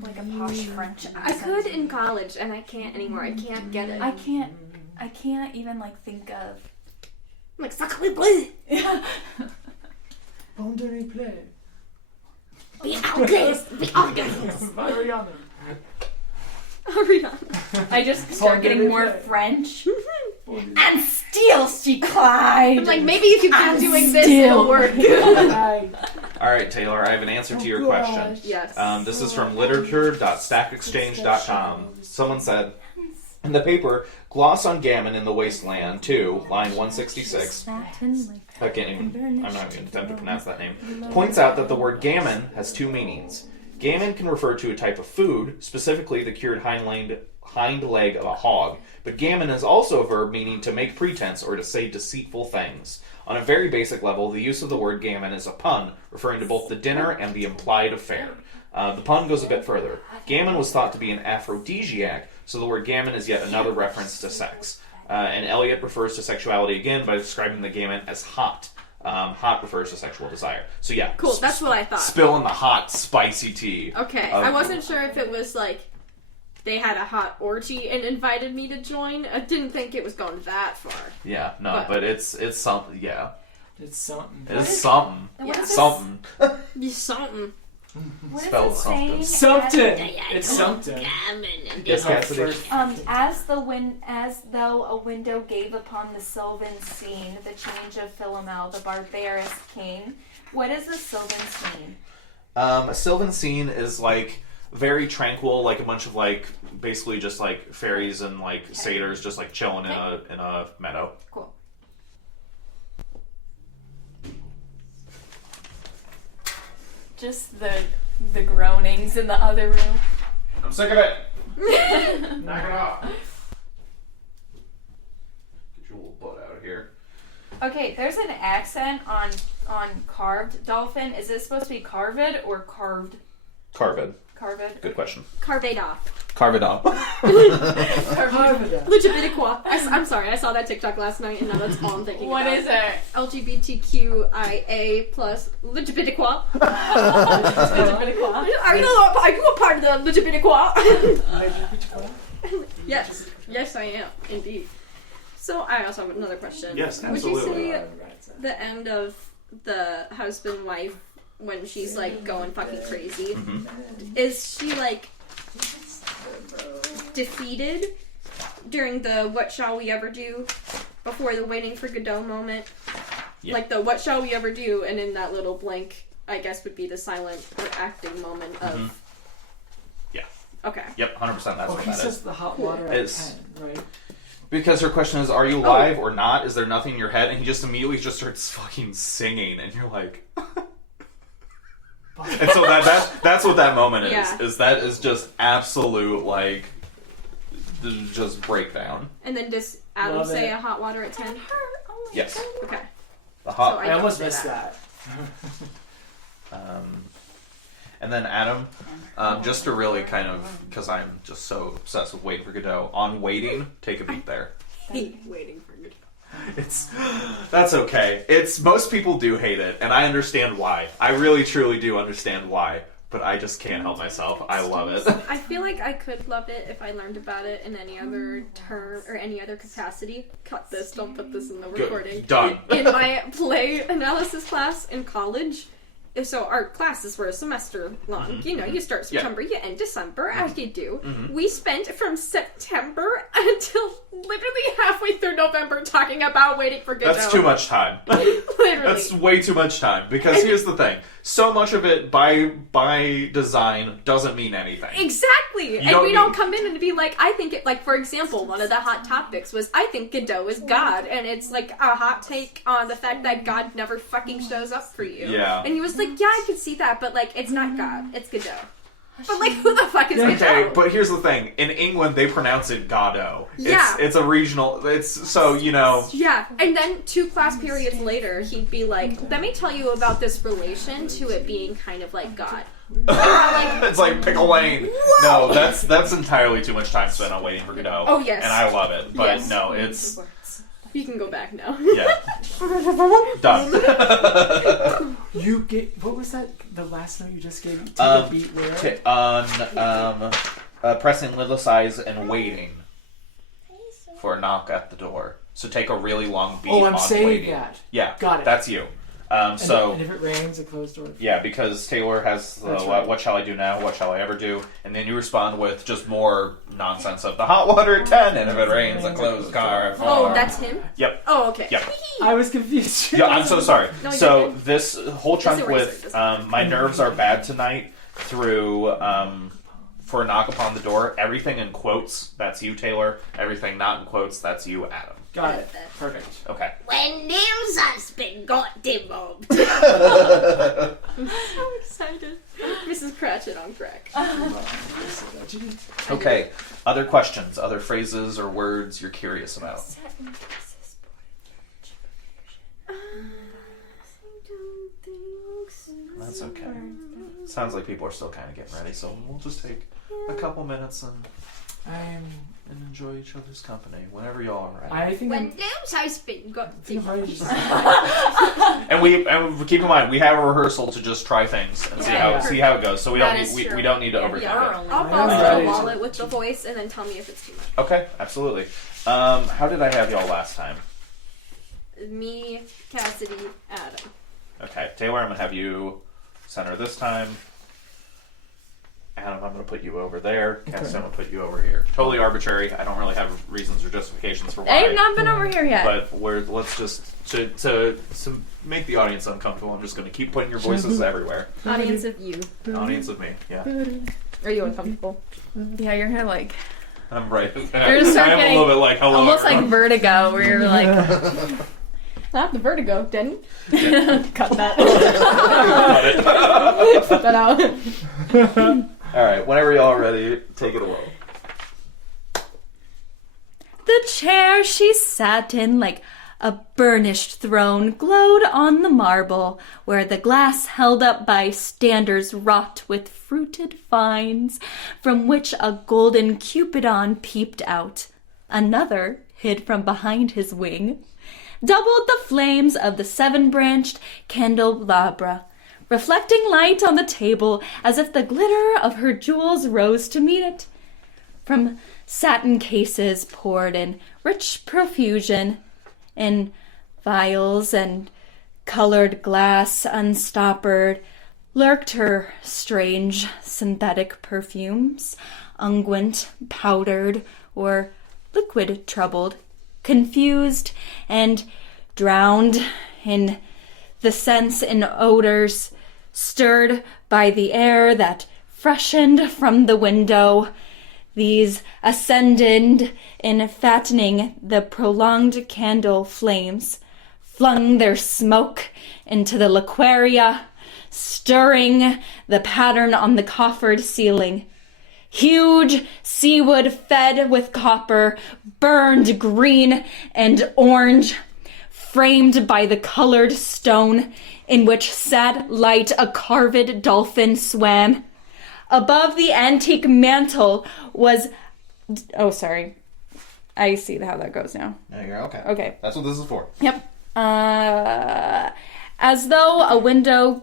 Like a posh French accent. I could in college, and I can't anymore. I can't get it. I can't even like think of. I'm like, sacre bleu! Bon de replay. Be August! Be August! Mariana. Ariana. I just start getting more Play. French. And still she cried. I'm like, maybe if you keep And doing this, still. it'll work. All right, Taylor, I have an answer to your question. Yes. This is from literature.stackexchange.com. Someone said, in the paper, Gloss on Gammon in the Wasteland 2, line 166, I'm not even going to attempt to pronounce that name, points out that the word gammon has two meanings. Gammon can refer to a type of food, specifically the cured hind leg of a hog, but gammon is also a verb meaning to make pretense or to say deceitful things. On a very basic level, the use of the word gammon is a pun, referring to both the dinner and the implied affair. The pun goes a bit further. Gammon was thought to be an aphrodisiac, so the word gammon is yet another reference to sex. And Eliot refers to sexuality again by describing the gammon as hot. Hot refers to sexual desire. So yeah. Cool, that's what I thought. Spilling the hot, spicy tea. Okay, I wasn't sure if it was like they had a hot orgy and invited me to join. I didn't think it was going that far. Yeah, no, but it's something. Yeah, It's something. it's something. What is Something. Be something. What is Spelled it saying? Something. It's something. Yes, Kassidy. As though a window gave upon the sylvan scene, the change of Philomel, the barbarous king. What is the sylvan scene? A sylvan scene is like very tranquil, like a bunch of like basically just like fairies and like satyrs just like chilling in a meadow. Cool. Just the groanings in the other room. I'm sick of it. Knock it off. Get your little butt out of here. Okay, there's an accent on carved dolphin. Is it supposed to be carved or carved? Carvid. Carved. Good question. Carveda. Carve it up. LGBTQI. I'm sorry, I saw that TikTok last night and now that's all I'm thinking What about. is it? LGBTQIA plus LGBTQI. LGBTQI. Are you a part of the LGBTQI? Yes, I am, indeed. So I also have another question. Yes, Would you absolutely. say the end of the husband-wife when she's like going fucking crazy, is she like defeated during the what shall we ever do before the waiting for Godot moment? Yeah. Like the what shall we ever do, and in that little blank, I guess would be the silent or acting moment of. Yeah. Okay. Yep, 100%. That's what he that says is. the hot water at It's- 10, right? Because her question is, are you live or not? Is there nothing in your head? And he just immediately just starts fucking singing, and you're like. And so that's what that moment is. Yeah. Is that is just absolute like just breakdown. And then does Adam Love say it. a hot water at 10? Yes. Okay. The hot. So I almost don't missed say that. And then Adam, just to really kind of, because I'm just so obsessed with Waiting for Godot, on Waiting, take a beat there. Hate waiting for Godot. That's okay. Most people do hate it, and I understand why. I really truly do understand why, but I just can't help myself. I love it. I feel like I could love it if I learned about it in any other term or any other capacity. Cut this, don't put this in the recording. Done. In my play analysis class in college, so our classes were a semester long. You know, you start September, you end December, as you do. We spent from September until literally halfway through November talking about waiting for Godot. That's too much time. Literally. That's way too much time. Because here's the thing. So much of it, by design, doesn't mean anything. Exactly! And we don't come in and be like, I think it, like, for example, one of the hot topics was, I think Godot is God, and it's like a hot take on the fact that God never fucking shows up for you. Yeah. And he was like, yeah, I can see that, but like, it's not God, it's Godot. But like, who the fuck is Godot? Okay, but here's the thing. In England, they pronounce it Godot. Yeah. It's a regional, so, you know. Yeah, and then 2 class periods later, he'd be like, let me tell you about this relation to it being kind of like God. It's like Pickle Lane. No, that's entirely too much time spent on waiting for Godot. Oh, yes. And I love it, but Yes. no, it's... You can go back now. Yeah. Done. You get what was that? The last note you just gave? Take a beat where? On pressing lidless eyes and waiting for a knock at the door. So take a really long beat. Oh, I'm on saying waiting. that. Yeah, Got it. That's you. And So if it rains, a closed door. yeah, because Taylor has the That's right. what shall I do now? What shall I ever do? And then you respond with just more nonsense of the hot water at 10, and if it rains, a closed car at 4. Oh, that's him? Yep. Oh, okay. Yep. I was confused. Yeah, I'm so sorry. No, you're So good. this whole chunk Just erase with it, just- my nerves are bad tonight through for a knock upon the door. Everything in quotes, that's you, Taylor. Everything not in quotes, that's you, Adam. Got it. Perfect. Okay. When Neil's husband got demobbed. I'm so excited. Mrs. Cratchit on crack. Okay. Other questions, other phrases or words you're curious about? That's okay. Sounds like people are still kind of getting ready, so we'll just take a couple minutes and enjoy each other's company whenever y'all are ready. I think When I'm Neil's husband got probably demobbed. just And we keep in mind we have a rehearsal to just try things and see how it goes. So we That don't is need true. we don't need to Yeah, overthink it. I'll I'm pause ready. the wallet with the voice and then tell me if it's too much. Okay, absolutely. How did I have y'all last time? Me, Kassidy, Adam. Okay, Taylor, I'm gonna have you center this time. Adam, I'm gonna put you over there. Cass, I'm gonna put you over here. Totally arbitrary. I don't really have reasons or justifications for why. I've not been over here yet. But let's just to make the audience uncomfortable. I'm just gonna keep putting your voices everywhere. Audience of you. Audience of me. Yeah, Are you uncomfortable? Yeah, you're kind of like I'm right. You're just I am a getting little bit like hello. almost like everyone. vertigo, where you're like, Not the vertigo, Denny. cut that, Got it. cut that out. All right, whenever y'all are ready, take it away. The chair she sat in, like a burnished throne, glowed on the marble, where the glass held up by standers wrought with fruited vines, from which a golden cupidon peeped out. Another hid from behind his wing, doubled the flames of the 7-branched candelabra, reflecting light on the table as if the glitter of her jewels rose to meet it. From satin cases poured in rich profusion, in vials and colored glass unstoppered, lurked her strange synthetic perfumes, unguent, powdered, or liquid troubled, confused and drowned in the scents and odors stirred by the air that freshened from the window. These ascended in fattening the prolonged candle flames, flung their smoke into the liquaria, stirring the pattern on the coffered ceiling. Huge seawood fed with copper, burned green and orange, framed by the colored stone in which sad light a carved dolphin swam. Above the antique mantle was... Oh, sorry. I see how that goes now. Yeah, you're okay. Okay. That's what this is for. Yep. As though a window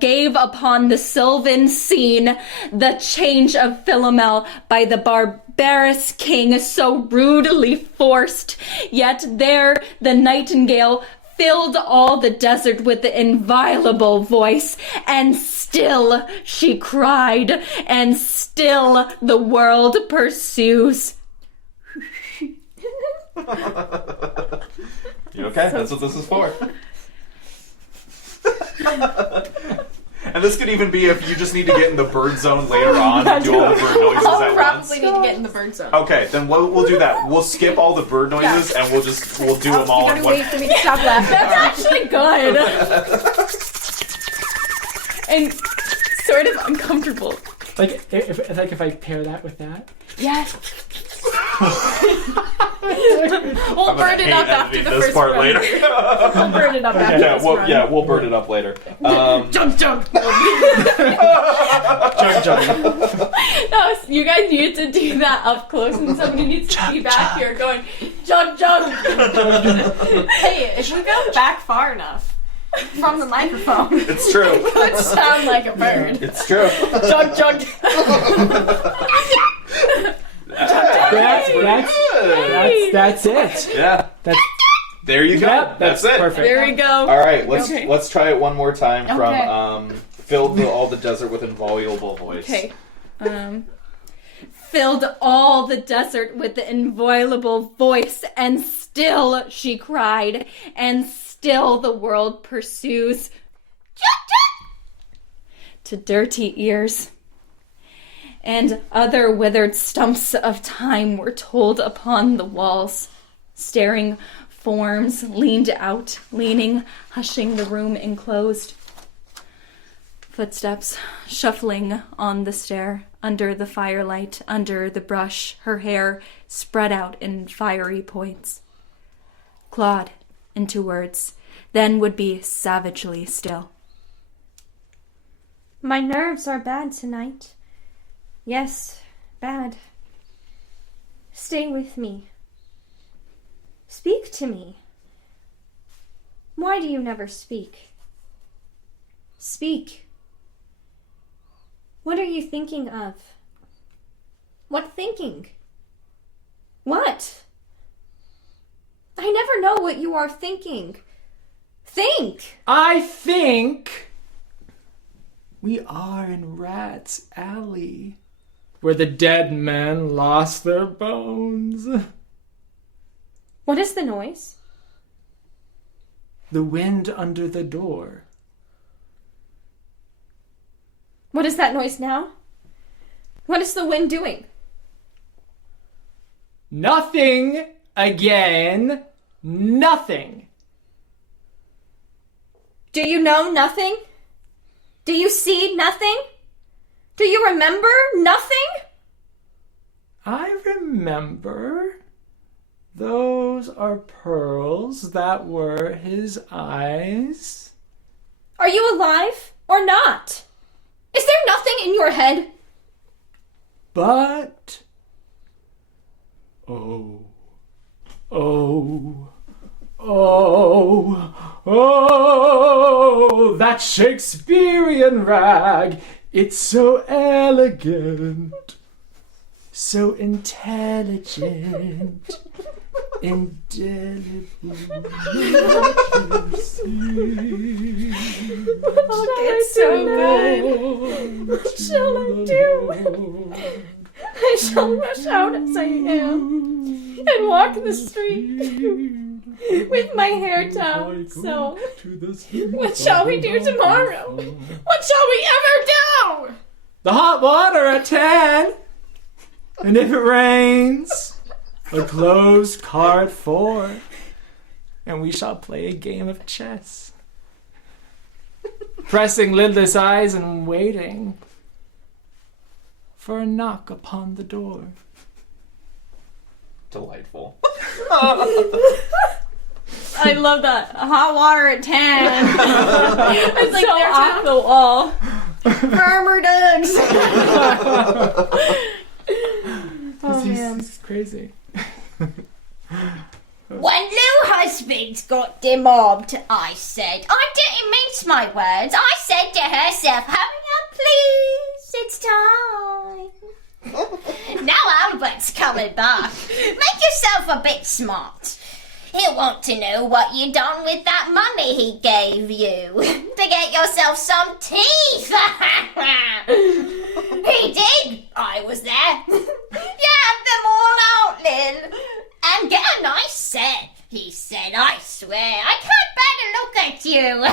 gave upon the sylvan scene, the change of Philomel by the barbarous king so rudely forced, yet there the nightingale filled all the desert with the inviolable voice, and still she cried, and still the world pursues. You okay? That's what this is for. And this could even be if you just need to get in the bird zone later on and do all the bird noises I'll at once. probably need to get in the bird zone. Okay, then we'll do that. We'll skip all the bird noises and we'll do them all in You gotta one. wait for me to stop laughing. That's actually good. And sort of uncomfortable. Like if I pair that with that. Yes. We'll burn it up after the this first part run. later. We'll burn it up after this run. We'll burn it up later. Jump, jump. Jump. No, you guys need to do that up close, and somebody needs to be back here going, jump, jump. Hey, if we go back far enough from the microphone, It's true. it would sound like a bird. It's true. Jump, jump. That's it. Yeah. That's There you go. Yep, that's it. perfect. There we go. All right, Okay. let's try it one more time Okay. from filled all the desert with inviolable voice. Okay. Filled all the desert with the inviolable voice, and still she cried, and still the world pursues. To dirty ears. And other withered stumps of time were told upon the walls. Staring forms leaned out, leaning, hushing the room enclosed. Footsteps shuffling on the stair, under the firelight, under the brush, her hair spread out in fiery points. Clawed into words, then would be savagely still. My nerves are bad tonight. Yes, bad. Stay with me. Speak to me. Why do you never speak? Speak. What are you thinking of? What thinking? What? I never know what you are thinking. Think! I think we are in Rat's Alley, where the dead men lost their bones. What is the noise? The wind under the door. What is that noise now? What is the wind doing? Nothing again. Nothing. Do you know nothing? Do you see nothing? Do you remember nothing? I remember. Those are pearls that were his eyes. Are you alive or not? Is there nothing in your head? But, oh, that Shakespearean rag, it's so elegant, so intelligent, indelibly. It's so good. What shall I do? I shall rush out as I am and walk the street with my hair down. So, what shall we do tomorrow? What shall we ever do? The hot water at 10. And if it rains, a closed card 4. And we shall play a game of chess. Pressing lidless eyes and waiting for a knock upon the door. Delightful. I love that. Hot water at 10. It's like So they're off off the wall. Farmer Doug's. This is crazy. When Lou husband's got demobbed, I said, I didn't mince my words. I said to herself, hurry up, please. It's time. Now Albert's coming back. Make yourself a bit smart. He'll want to know what you done with that money he gave you to get yourself some teeth. He did. I was there. You have them all out, Lynn. And get a nice set, he said. I swear, I can't bear to look at you.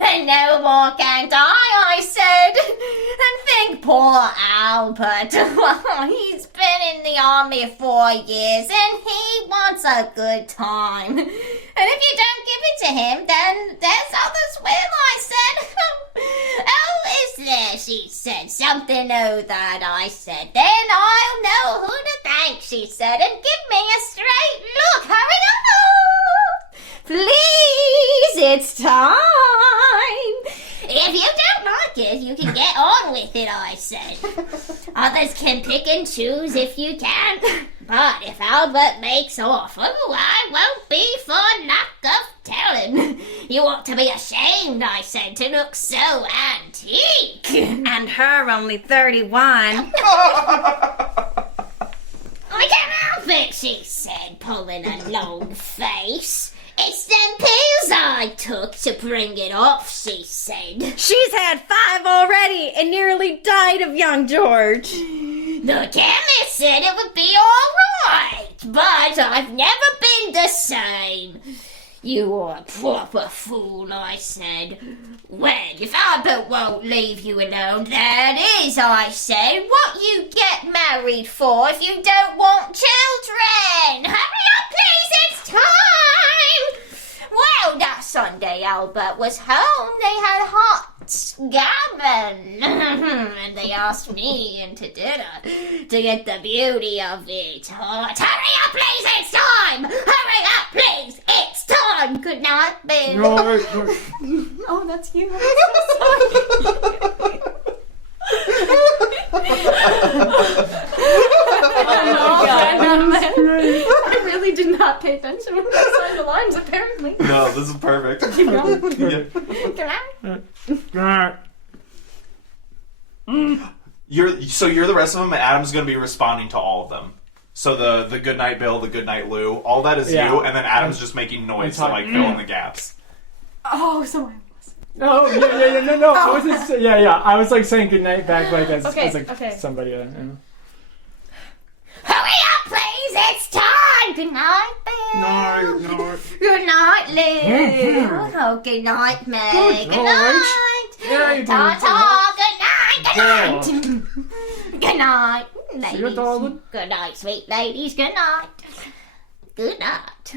And no more can't I said. And think poor Albert. He's been in the army 4 years and he wants a good time. And if you don't give it to him, then there's others will, I said. Oh, is there, she said. Something oh that, I said. Then I'll know who to thank, she said. And give me a straight look. Hurry up. Please, it's time. If you don't like it, you can get on with it, I said. Others can pick and choose if you can. But if Albert makes off, oh, I won't be for lack of telling. You ought to be ashamed, I said, to look so antique. And her only 31. I can't help it, she said, pulling a long face. It's them pills I took to bring it off, she said. She's had 5 already and nearly died of young George. The chemist said it would be all right, but I've never been the same. You are a proper fool, I said. Well, if Albert won't leave you alone, that is, I said, what you get married for if you don't want children. Hurry up, please, it's time. Well, that Sunday Albert was home. They had hot gammon. And they asked me in to dinner to get the beauty of it hot. Hurry up, please, it's time. Hurry up, please, it's time. Good night, Ben. Oh, that's you. I really did not pay attention when I signed the lines, apparently. No, this is perfect. You're the rest of them, and Adam's going to be responding to all of them. So the good night Bill, the good night Lou, all that is Yeah. you, and then Adam's just making noise to like fill in the gaps. Oh, so I was. Oh, no. I wasn't. I was like saying goodnight back, like as like somebody. Hurry up, please, it's time. Good night, Ben. No. Good night, Lynn. Oh, good night, Meg. Good night. Yeah, you do. Ta-ta. Good night. Good night, ladies. See you, darling. Good night, sweet ladies. Good night. Good night.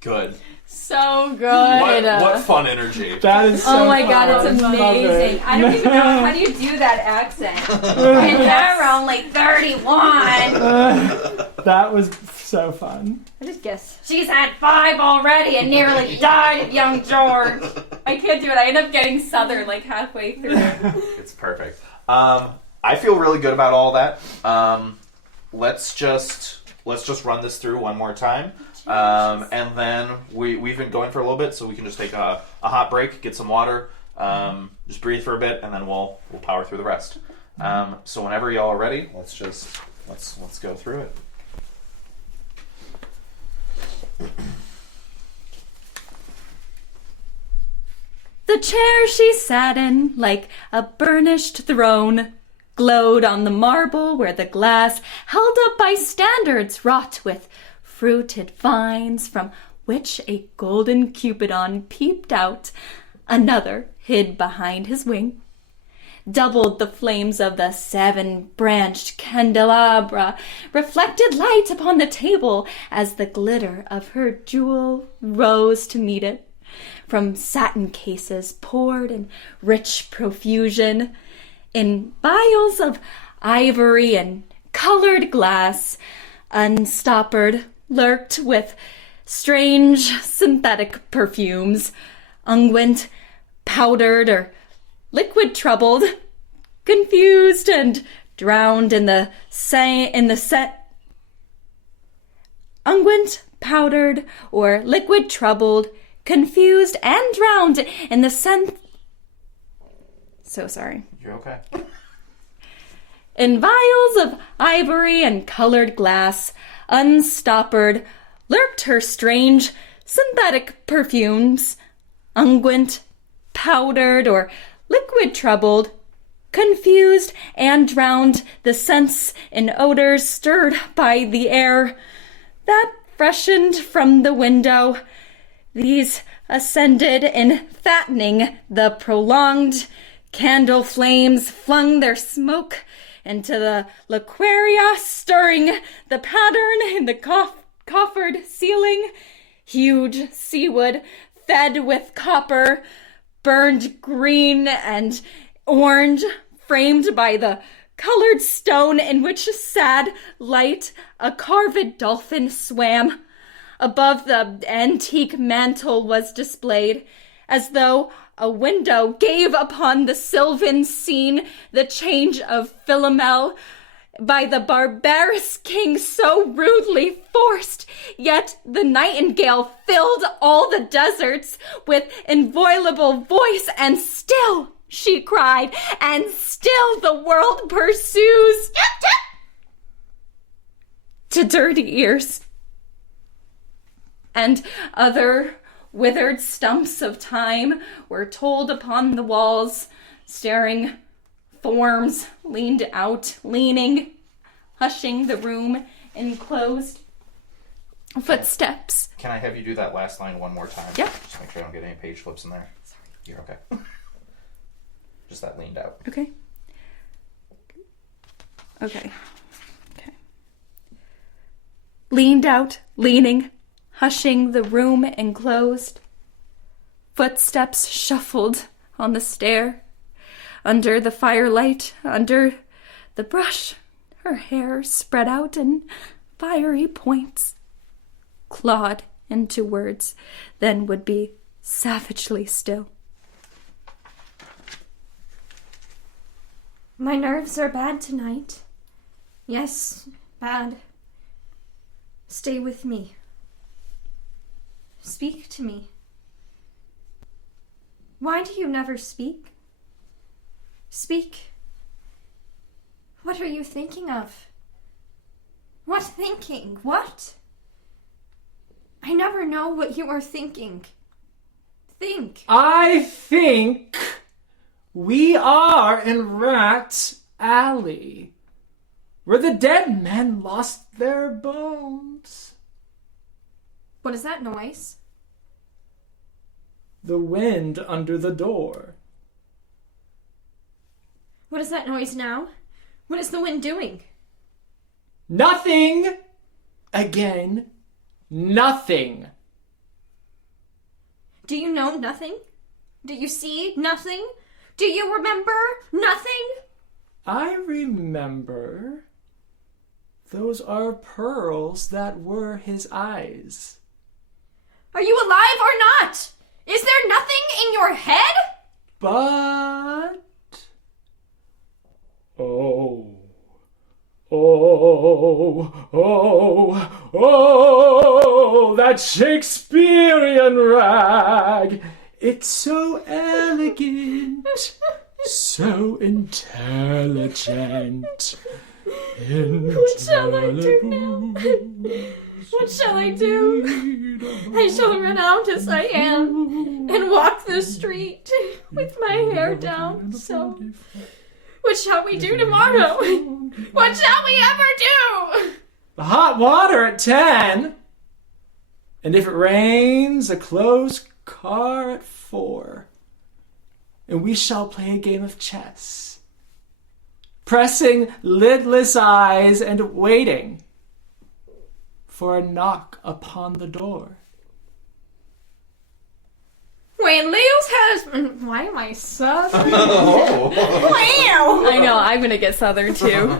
Good. So good. What fun energy. That is so Oh my god, fun. it's amazing. I don't even know how do you do that accent. And they're only 31. That was so fun. I just guess. She's had 5 already and nearly died of young George. I can't do it. I end up getting Southern like halfway through. It's perfect. I feel really good about all that. Let's just run this through one more time. And then we've been going for a little bit, so we can just take a hot break, get some water, just breathe for a bit, and then we'll power through the rest. So whenever y'all are ready, let's go through it. The chair she sat in, like a burnished throne, glowed on the marble where the glass, held up by standards wrought with fruited vines, from which a golden cupidon peeped out, another hid behind his wing, doubled the flames of the 7-branched candelabra, reflected light upon the table as the glitter of her jewel rose to meet it. From satin cases poured in rich profusion, in vials of ivory and colored glass, unstoppered, lurked with strange synthetic perfumes, unguent, powdered or liquid troubled, confused and drowned in the unguent, powdered or liquid troubled, confused and drowned in the So sorry. You're okay. In vials of ivory and colored glass, unstoppered, lurked her strange synthetic perfumes, unguent, powdered or liquid troubled, confused and drowned the scents and odors stirred by the air that freshened from the window. These ascended in fattening the prolonged candle flames, flung their smoke into the liqueria, stirring the pattern in the coffered ceiling. Huge seawood, fed with copper, burned green and orange, framed by the colored stone in which sad light a carved dolphin swam. Above the antique mantle was displayed, as though a window gave upon the sylvan scene the change of Philomel by the barbarous king so rudely forced, yet the nightingale filled all the deserts with inviolable voice, and still, she cried, and still the world pursues to dirty ears. And other withered stumps of time were told upon the walls, staring forms leaned out, leaning, hushing the room enclosed. Footsteps. Can I have you do that last line one more time? Yeah. Just make sure I don't get any page flips in there. Sorry. You're okay. Just that leaned out. Okay. Leaned out, leaning, hushing the room enclosed. Footsteps shuffled on the stair. Under the firelight, under the brush, her hair spread out in fiery points, clawed into words, then would be savagely still. My nerves are bad tonight. Yes, bad. Stay with me. Speak to me. Why do you never speak? Speak. What are you thinking of? What thinking? What? I never know what you are thinking. Think. I think we are in Rat's Alley, where the dead men lost their bones. What is that noise? The wind under the door. What is that noise now? What is the wind doing? Nothing! Again, nothing. Do you know nothing? Do you see nothing? Do you remember nothing? I remember. Those are pearls that were his eyes. Are you alive or not? Is there nothing in your head? But... Oh, that Shakespearean rag. It's so elegant, so intelligent. What shall I do now? What shall I do? I shall run out as I am and walk the street with my hair down, so... What shall we do tomorrow? What shall we ever do? The hot water at 10. And if it rains, a closed car at 4. And we shall play a game of chess. Pressing lidless eyes and waiting for a knock upon the door. When Leo's husband... Why am I southern? Oh. Wow! I know, I'm gonna get southern too.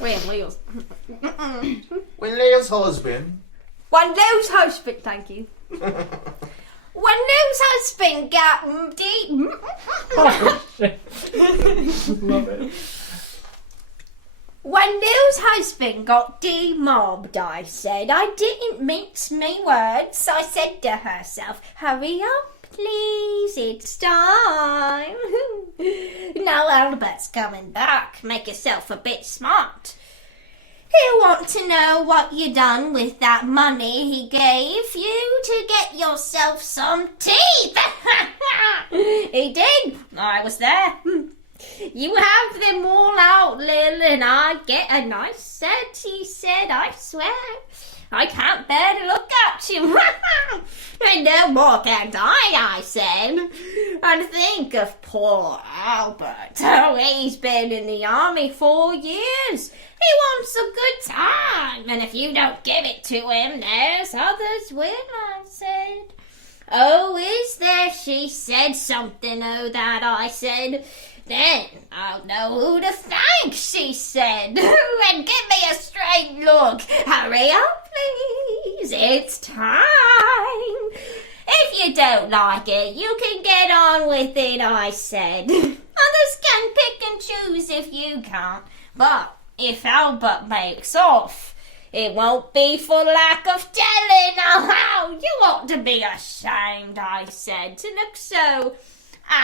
When Leo's... When Leo's husband. When Leo's husband... Thank you. When Leo's husband got deep... Oh, shit. Love it. When Leo's husband got demobbed, I said, I didn't mince me words. I said to herself, hurry up, please, it's time. Now Albert's coming back. Make yourself a bit smart. He'll want to know what you done with that money he gave you to get yourself some teeth. He did. I was there. You have them all out, Lil, and I get a nice set, he said, I swear. I can't bear to look at you. And no more can't I said. And think of poor Albert. Oh, he's been in the army 4 years. He wants a good time, and if you don't give it to him, there's others will, I said. Oh, is there, she said, something, oh, that I said. Then I'll know who to thank, she said. And give me a straight look. Hurry up, please. It's time. If you don't like it, you can get on with it, I said. Others can pick and choose if you can't. But if Albert makes off, it won't be for lack of telling. Oh, you ought to be ashamed, I said, to look so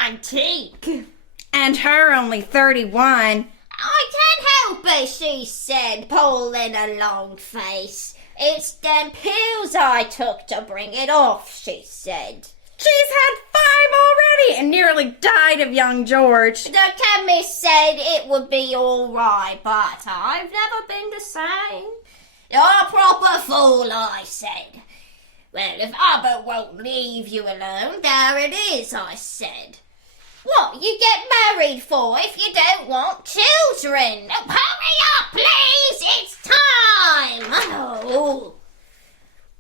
antique. And her only 31. I can't help it, she said, pulling a long face. It's them pills I took to bring it off, she said. She's had 5 already and nearly died of young George. The chemist said it would be all right, but I've never been the same. You're a proper fool, I said. Well, if Albert won't leave you alone, there it is, I said. What you get married for if you don't want children? Oh, hurry up, please! It's time! Oh.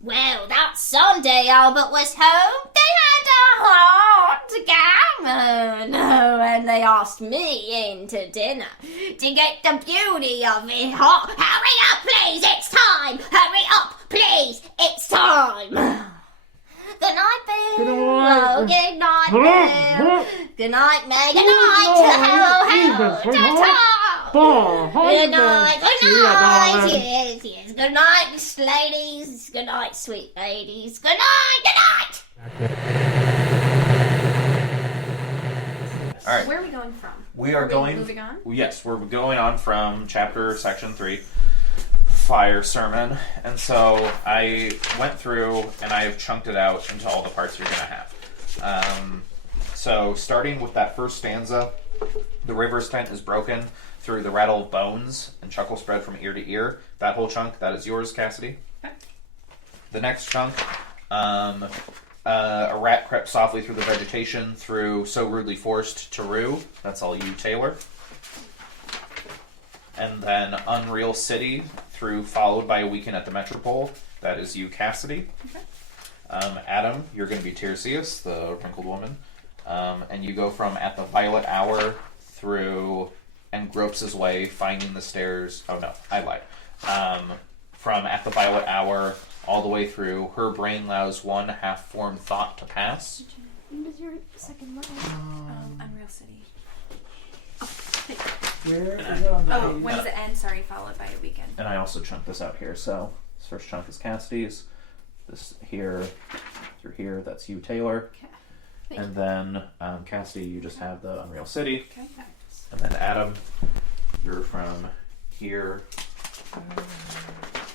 Well, that Sunday Albert was home, they had a hot gammon. Oh, and they asked me in to dinner to get the beauty of it hot. Hurry up, please! It's time! Hurry up, please! It's time! Good night, Bill. Oh, good night, Bill. Good night, Meg. Good night. Hello, hello. Ta-ta. Good night. Good night. Yes, yes. Good night, ladies. Good night, sweet ladies. Good night. Good night. All right. Where are we going from? We are going. Moving on? Yes, we're going on from section 3, fire sermon, and so I went through and I've chunked it out into all the parts you're going to have. So starting with that first stanza, the river's tent is broken through the rattle of bones and chuckle spread from ear to ear. That whole chunk, that is yours, Kassidy. Okay. The next chunk, a rat crept softly through the vegetation, through so rudely forced to rue. That's all you, Taylor. And then Unreal City, through followed by a weekend at the Metropole. That is you, Kassidy. Okay. Adam, you're going to be Tiresias, the wrinkled woman. And you go from At the Violet Hour through and gropes his way, finding the stairs. Oh no, I lied. From At the Violet Hour all the way through Her Brain Allows One Half-Formed Thought to Pass. When does your second one? Unreal City. Where is it on the Oh, page? when does it end? Sorry, followed by a weekend. And I also chunked this out here. So this first chunk is Kassidy's. This here through here, that's you, Taylor. Okay. And then Kassidy, you just have the Unreal City. Okay. And then Adam, you're from here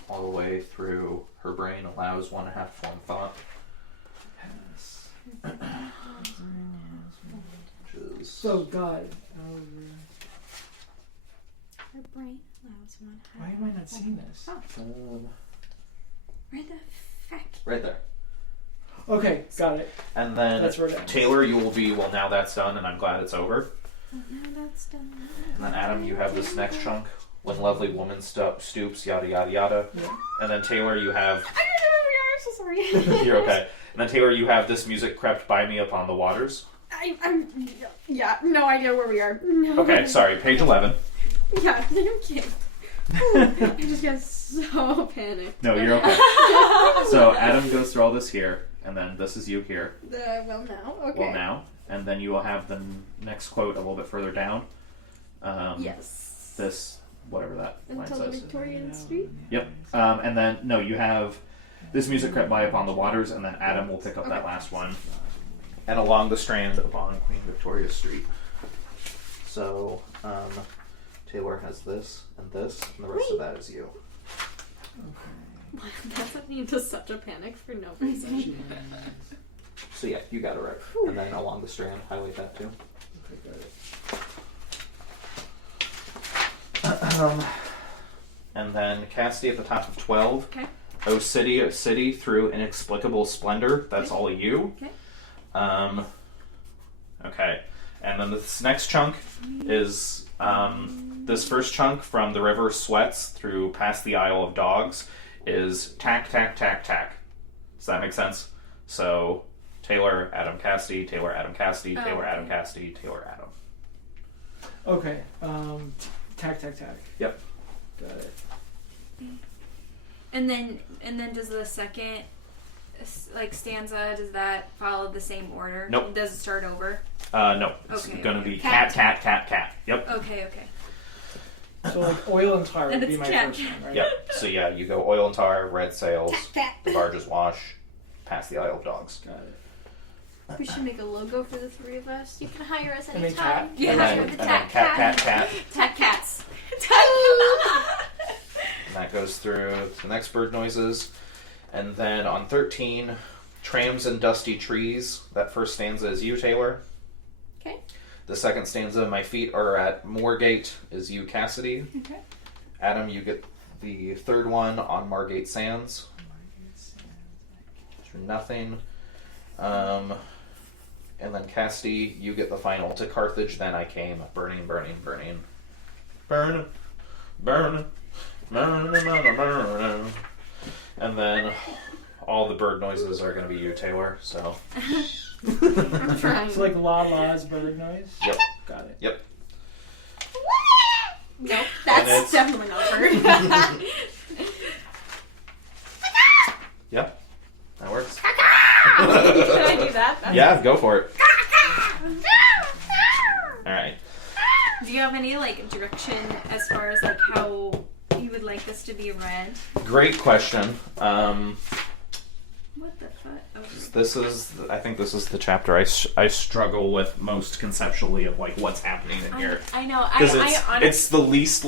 all the way through Her Brain Allows One Half-Formed Thought. Which is... Oh God. Her brain allows one. Why am I not seeing this? Where the heck? right there. Okay, got it. And then That's where it ends. Taylor, you will be, well, now that's done, and I'm glad it's over. Now that's done. And then Adam, you have this next chunk. When lovely woman stoops, yada yada yada. Yeah. And then Taylor, you have. I don't know where we are. I'm so sorry. You're okay. And then Taylor, you have this music crept by me upon the waters. I'm yeah, no idea where we are. No. Okay, sorry, page 11. Yeah, I'm kidding. I just got so panicked. No, you're okay. So Adam goes through all this here, and then this is you here. Well now, okay. Well, now. And then you will have the next quote a little bit further down. Yes. This, whatever that line Until the says. Victorian Street. Yep. And then, no, you have this music crept by upon the waters, and then Adam will pick up that last one. And along the strand upon Queen Victoria Street. So, Taylor has this, and the rest of that is you. That put me into such a panic for no reason. So yeah, you got it right. And then along the strand, highlight that too. Okay, got it. And then Cassidy at the top of 12. Okay. O city, through inexplicable splendor. That's all of you. Okay. Okay. And then this next chunk is this first chunk from the river sweats through past the Isle of Dogs is tack, tack, tack, tack. Does that make sense? So Taylor, Adam, Cassidy, Taylor, Adam, Cassidy, Taylor, Adam, Cassidy, Taylor, Adam. Okay. Tack, tack, tack. Yep. Got it. And then does the second stanza, does that follow the same order? Nope. Does it start over? No. It's Okay, gonna okay. be cat, cat, cat, cat. Yep. Okay. So like oil and tar And would be it's my cat. first one, right? Yep. So yeah, you go oil and tar, red sails, Cat. the barges wash, past the Isle of Dogs. Got it. We should make a logo for the three of us. You can hire us And then anytime. cat. Yeah. And then, the cat, tack cat, cat, cat. Tack cats. And that goes through the next bird noises. And then on 13, trams and dusty trees. That first stanza is you, Taylor. Okay. The second stanza, my feet are at Moorgate, is you, Cassidy. Okay. Adam, you get the third one on Margate Sands. Through nothing. And then Cassidy, you get the final. To Carthage then I came, burning, burning, burning. Burn, burn, burn, burn, burn. And then all the bird noises are going to be you, Taylor. So. I'm trying. So like la la's bird noise. Yep. Got it. Yep. Nope, And that's it's- definitely not a bird. Yep. That works. Can I do that? That's Yeah, go for it. All right. Do you have any direction as far as how you would like this to be read? Great question. What the fuck? I think this is the chapter I struggle with most conceptually of what's happening in here. I know. Because I honestly. it's the least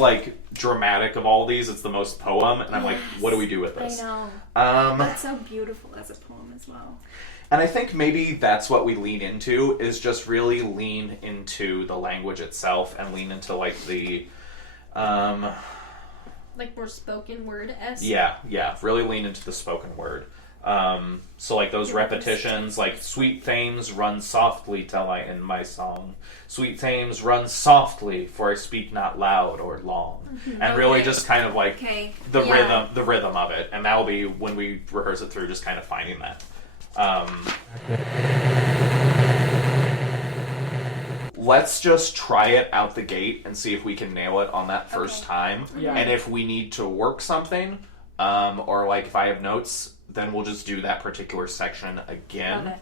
dramatic of all these. It's the most poem, and I'm like, what do we do with I this? know. Um, That's so beautiful as a poem as well. and I think maybe that's what we lean into is just really lean into the language itself and lean into the, more spoken word-esque. yeah, really lean into the spoken word. So those repetitions, sweet thames run softly till I end my song. Sweet thames run softly, for I speak not loud or long. And really Okay. just kind of Okay. the Yeah. rhythm of it. And that'll be when we rehearse it through, just kind of finding that. Let's just try it out the gate and see if we can nail it on that first time. Yeah. And if we need to work something, or if I have notes, then we'll just do that particular section again.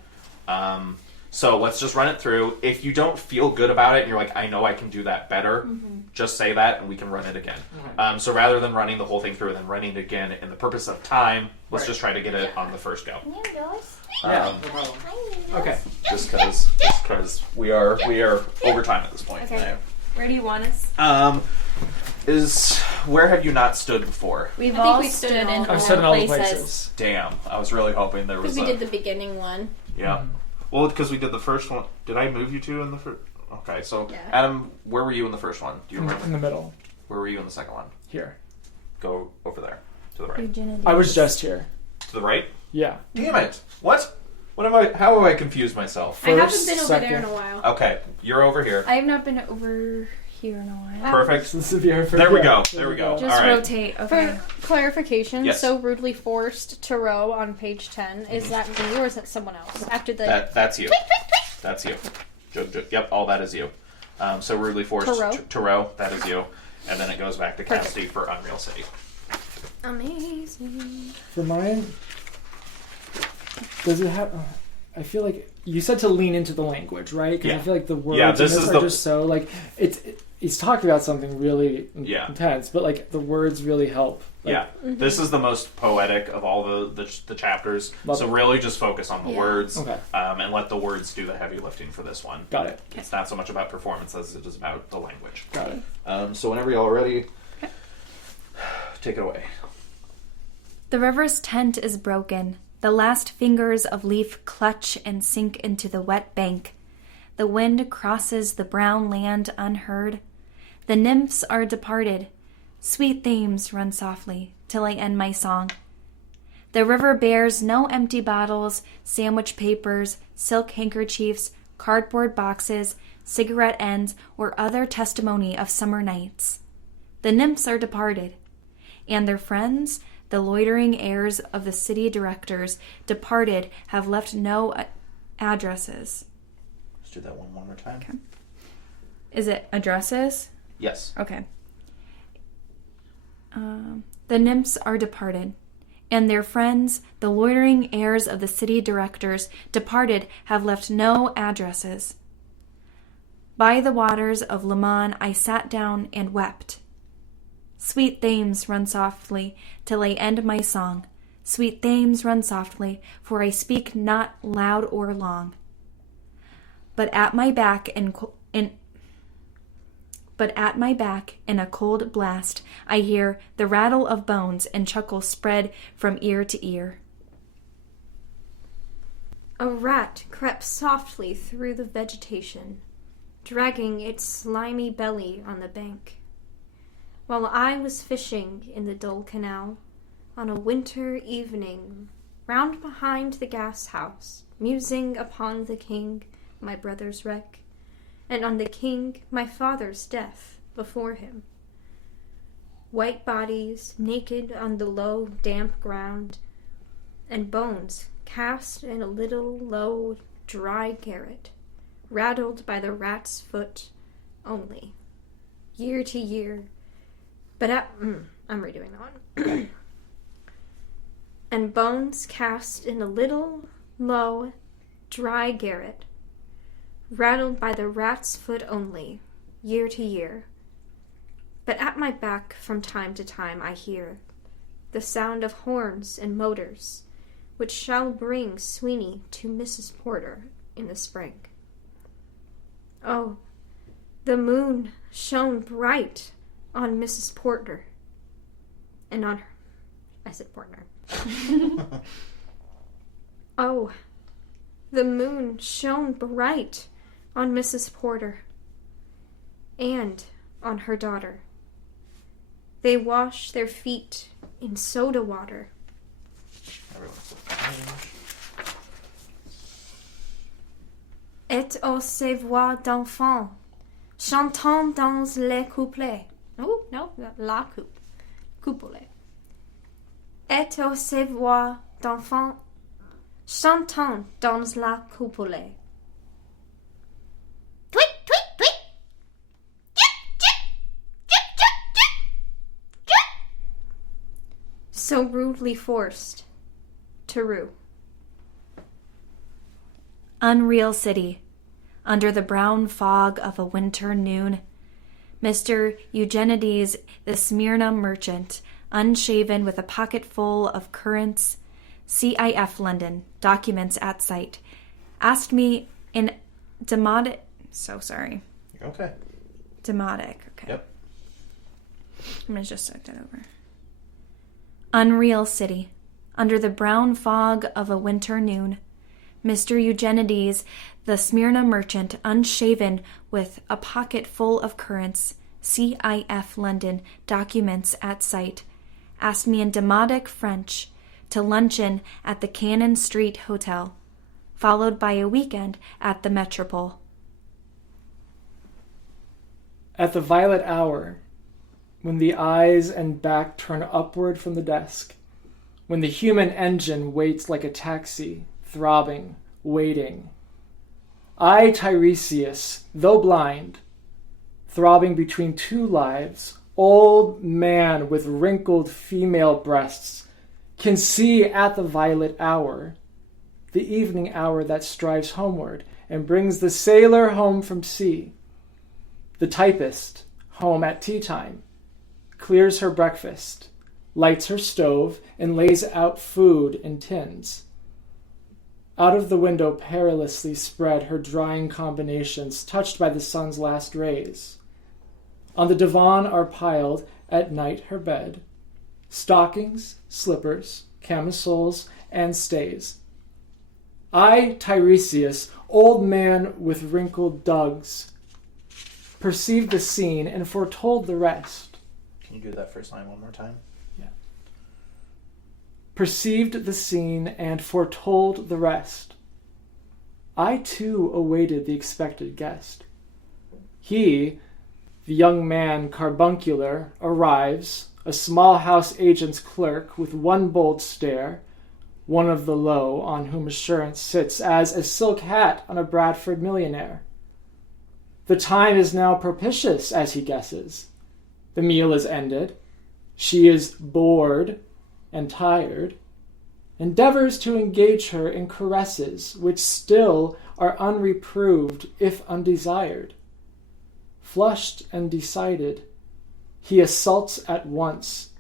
So let's just run it through. If you don't feel good about it and you're like, I know I can do that better, just say that and we can run it again. Okay. So rather than running the whole thing through and then running it again in the purpose of time, let's Right. just try to get it on the first go. Yeah, Um, no problem. Okay. just because we are over time at this point. Okay. Where do you want us? Where have you not stood before? We've I think all we stood stood in in all I've all said in all the places. places. Damn, I was really hoping there was. Because we did the beginning one. Yeah. Well, because we did the first one. Did I move you two in the first? Okay, so Yeah. Adam, where were you in the first one? Do you In remember? the middle. Where were you in the second one? Here. Go over there to the right. Virginity. I was just here. To the right. Yeah. Damn it! What? What am I? How have I confused myself? I haven't First, been over second. there in a while. Okay, you're over here. I have not been over here in a while. Perfect. This is your first. There we yeah, go. There we go. Just All right. rotate. Okay. For clarification, Yes. so rudely forced to row on page 10, is that me or is that someone else? After the That's you. That's you. Yep, all that is you. So rudely forced To row? to row. That is you. And then it goes back to Perfect. Cassidy for Unreal City. amazing. For mine, does it have? I feel like you said to lean into the language, right? Because Yeah. I feel like the words Yeah, in this this is are the- just so he's talking about something really Yeah. intense, but the words really help. Yeah, this is the most poetic of all the chapters. Love So it. really just focus on the Yeah. words Okay. and let the words do the heavy lifting for this one. Got it. It's not so much about performance as it is about the language. Got it. So whenever y'all are ready, take it away. The river's tent is broken. The last fingers of leaf clutch and sink into the wet bank. The wind crosses the brown land unheard. The nymphs are departed. Sweet themes run softly till I end my song. The river bears no empty bottles, sandwich papers, silk handkerchiefs, cardboard boxes, cigarette ends, or other testimony of summer nights. The nymphs are departed, and their friends, the loitering heirs of the city directors, departed, have left no addresses. Let's do that one more time. Okay. Is it addresses? Yes. Okay. The nymphs are departed, and their friends, the loitering heirs of the city directors, departed, have left no addresses. By the waters of Leman I sat down and wept. Sweet themes run softly till I end my song. Sweet themes run softly, for I speak not loud or long. But at my back in a cold blast, I hear the rattle of bones and chuckle spread from ear to ear. A rat crept softly through the vegetation, dragging its slimy belly on the bank, while I was fishing in the dull canal on a winter evening round behind the gas house, musing upon the king, my brother's wreck, and on the king, my father's death, before him. White bodies naked on the low, damp ground, and bones cast in a little low, dry garret, rattled by the rat's foot only, year to year. But I'm redoing that one. And bones cast in a little, low, dry garret, rattled by the rat's foot only, year to year. But at my back from time to time I hear the sound of horns and motors, which shall bring Sweeney to Mrs. Porter in the spring. Oh, the moon shone bright on Mrs. Porter, and on her. I said Porter. Oh, the moon shone bright on Mrs. Porter, and on her daughter. They washed their feet in soda water. Et aux ses voix d'enfants, chantant dans les couplets. Oh, no, la coupe. Couplet. Et aux ses voix d'enfants, chantant dans la couplet. Tweet, tweet, tweet. Chip, chip, chip, chip, chip, chip. So rudely forced to rue. Unreal city, under the brown fog of a winter noon, Mr. Eugenides, the Smyrna merchant, unshaven with a pocket full of currants, CIF London, documents at sight, asked me in demotic, Okay. Demotic, okay. Yep. I'm going to just start that over. Unreal city, under the brown fog of a winter noon, Mr. Eugenides, the Smyrna merchant, unshaven with a pocket full of currants, CIF London, documents at sight, asked me in demotic French to luncheon at the Cannon Street Hotel, followed by a weekend at the Metropole. At the violet hour, when the eyes and back turn upward from the desk, when the human engine waits like a taxi, throbbing, waiting, I, Tiresias, though blind, throbbing between two lives, old man with wrinkled female breasts, can see at the violet hour, the evening hour that strives homeward and brings the sailor home from sea, the typist home at tea time, clears her breakfast, lights her stove, and lays out food in tins. Out of the window perilously spread her drying combinations, touched by the sun's last rays. On the divan are piled, at night her bed, stockings, slippers, camisoles, and stays. I, Tiresias, old man with wrinkled dugs, perceived the scene and foretold the rest. Can you do that first line one more time? Perceived the scene and foretold the rest. I too awaited the expected guest. He, the young man carbuncular, arrives, a small house agent's clerk with one bold stare, one of the low on whom assurance sits as a silk hat on a Bradford millionaire. The time is now propitious, as he guesses. The meal is ended. She is bored and tired, endeavors to engage her in caresses which still are unreproved if undesired. Flushed and decided, he assaults at once.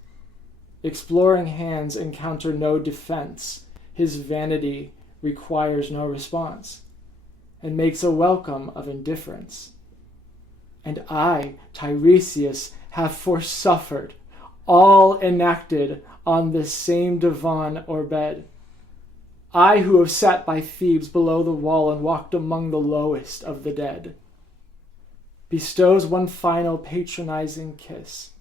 Exploring hands encounter no defense. His vanity requires no response, and makes a welcome of indifference. And I, Tiresias, have forsuffered, all enacted on this same divan or bed. I who have sat by Thebes below the wall and walked among the lowest of the dead, bestows one final patronizing kiss,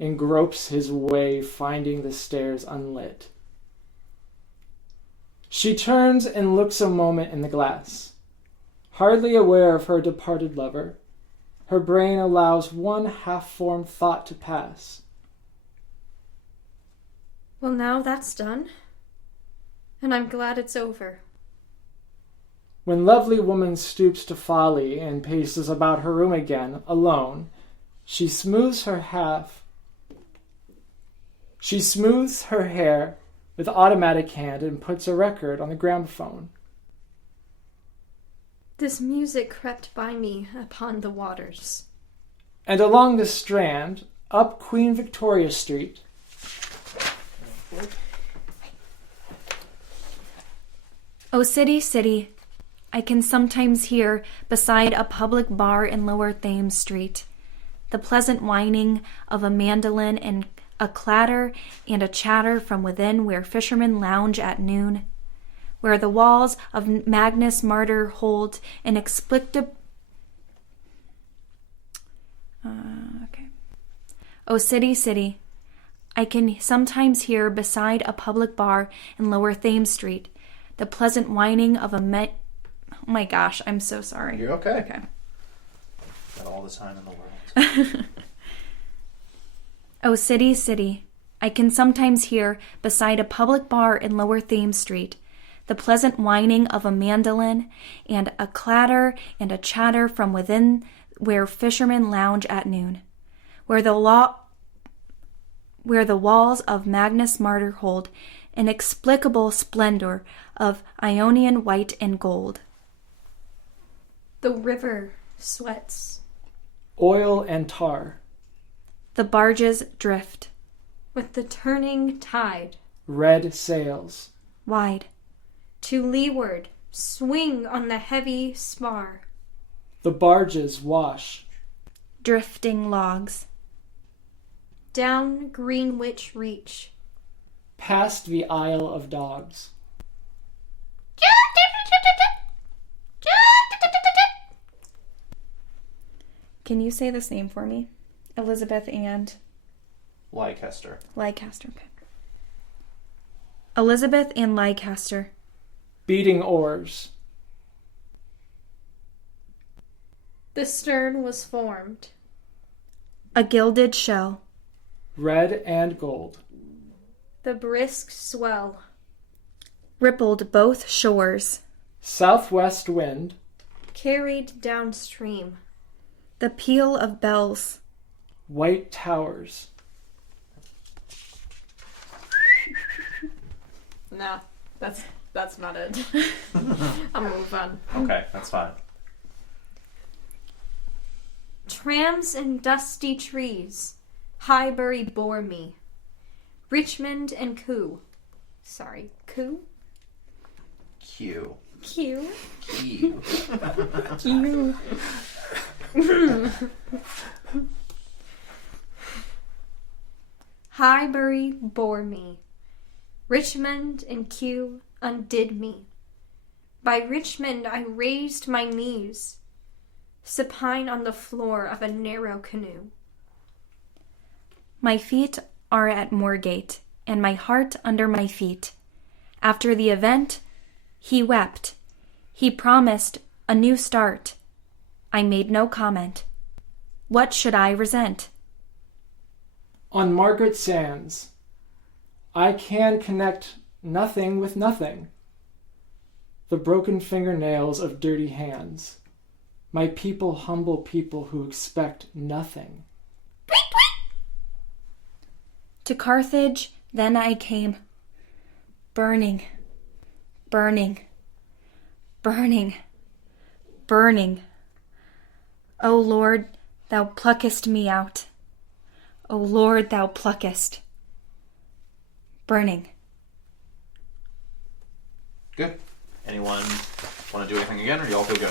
and gropes his way finding the stairs unlit. She turns and looks a moment in the glass. Hardly aware of her departed lover, her brain allows one half-formed thought to pass. Well, now that's done. And I'm glad it's over. When lovely woman stoops to folly and paces about her room again, alone, she smooths her hair with automatic hand and puts a record on the gramophone. This music crept by me upon the waters. And along the Strand, up Queen Victoria Street, O city, city, I can sometimes hear, beside a public bar in Lower Thames Street, the pleasant whining of a mandolin and a clatter and a chatter from within where fishermen lounge at noon, where the walls of Magnus Martyr hold inexplicable... O city, city, I can sometimes hear, beside a public bar in Lower Thames Street, the pleasant whining of a Oh my gosh, I'm so sorry. You're okay. Okay. Got all the time in the world. O city, city, I can sometimes hear, beside a public bar in Lower Thames Street, the pleasant whining of a mandolin and a clatter and a chatter from within where fishermen lounge at noon, where the walls of Magnus Martyr hold inexplicable splendor of Ionian white and gold. The river sweats. oil and tar, The barges drift With the turning tide. red sails, wide. To leeward, swing on the heavy spar. the barges wash, Drifting logs. Down Greenwich Reach. past the Isle of Dogs. Can you say this name for me? Elizabeth and Leicester. Leicester. Okay. Elizabeth and Leicester. Beating oars, The stern was formed. A gilded shell. red and gold, The brisk swell. Rippled both shores. southwest wind, Carried downstream. The peal of bells. white towers. Nah, that's not it. I'll move on. Okay, that's fine. Trams and dusty trees. Highbury bore me. Richmond and Kew. Sorry, Kew? Q. Kew? Q. Highbury bore me. Richmond and Kew undid me. By Richmond I raised my knees, supine on the floor of a narrow canoe. My feet are at Moorgate, and my heart under my feet. After the event, he wept. He promised a new start. I made no comment. What should I resent? On Margaret Sands, I can connect nothing with nothing. The broken fingernails of dirty hands. My people humble people who expect nothing. To Carthage then I came, burning, burning, burning, burning. O Lord, thou pluckest me out. O Lord, thou pluckest. Burning. Good. Anyone want to do anything again, or you all feel good?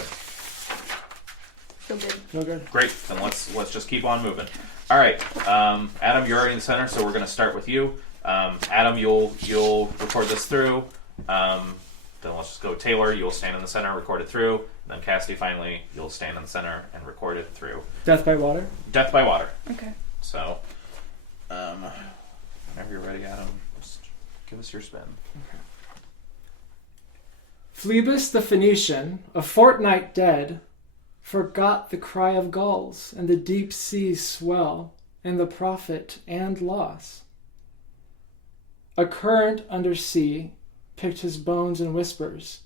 Feel good. Feel good? Great. Then let's just keep on moving. All right, Adam, you're already in the center, so we're going to start with you. Adam, you'll record this through. Then let's just go Taylor. You'll stand in the center, record it through. And then Kassidy, finally, you'll stand in the center and record it through. Death by water? Death by water. Okay. So, whenever you're ready, Adam, just give us your spin. Phlebas the Phoenician, a fortnight dead, forgot the cry of gulls and the deep sea's swell and the profit and loss. A current under sea picked his bones in whispers.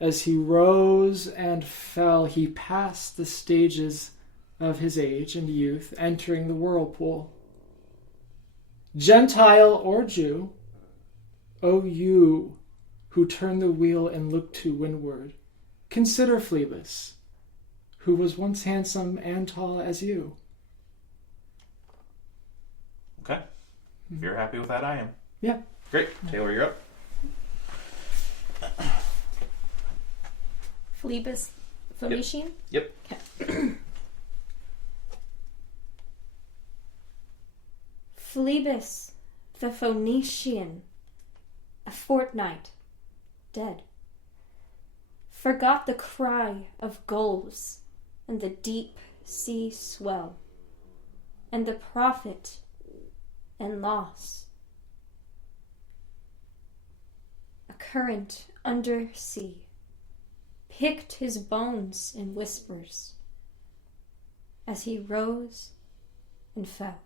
As he rose and fell, he passed the stages of his age and youth, entering the whirlpool. Gentile or Jew, O you who turn the wheel and look to windward, consider Phlebas, who was once handsome and tall as you. Okay. If you're happy with that, I am. Yeah. Great. Taylor, you're up. Phlebas Phoenician? Yep. Okay. Phlebas the Phoenician, a fortnight dead, forgot the cry of gulls and the deep sea swell, and the profit and loss. A current under sea picked his bones in whispers as he rose and fell.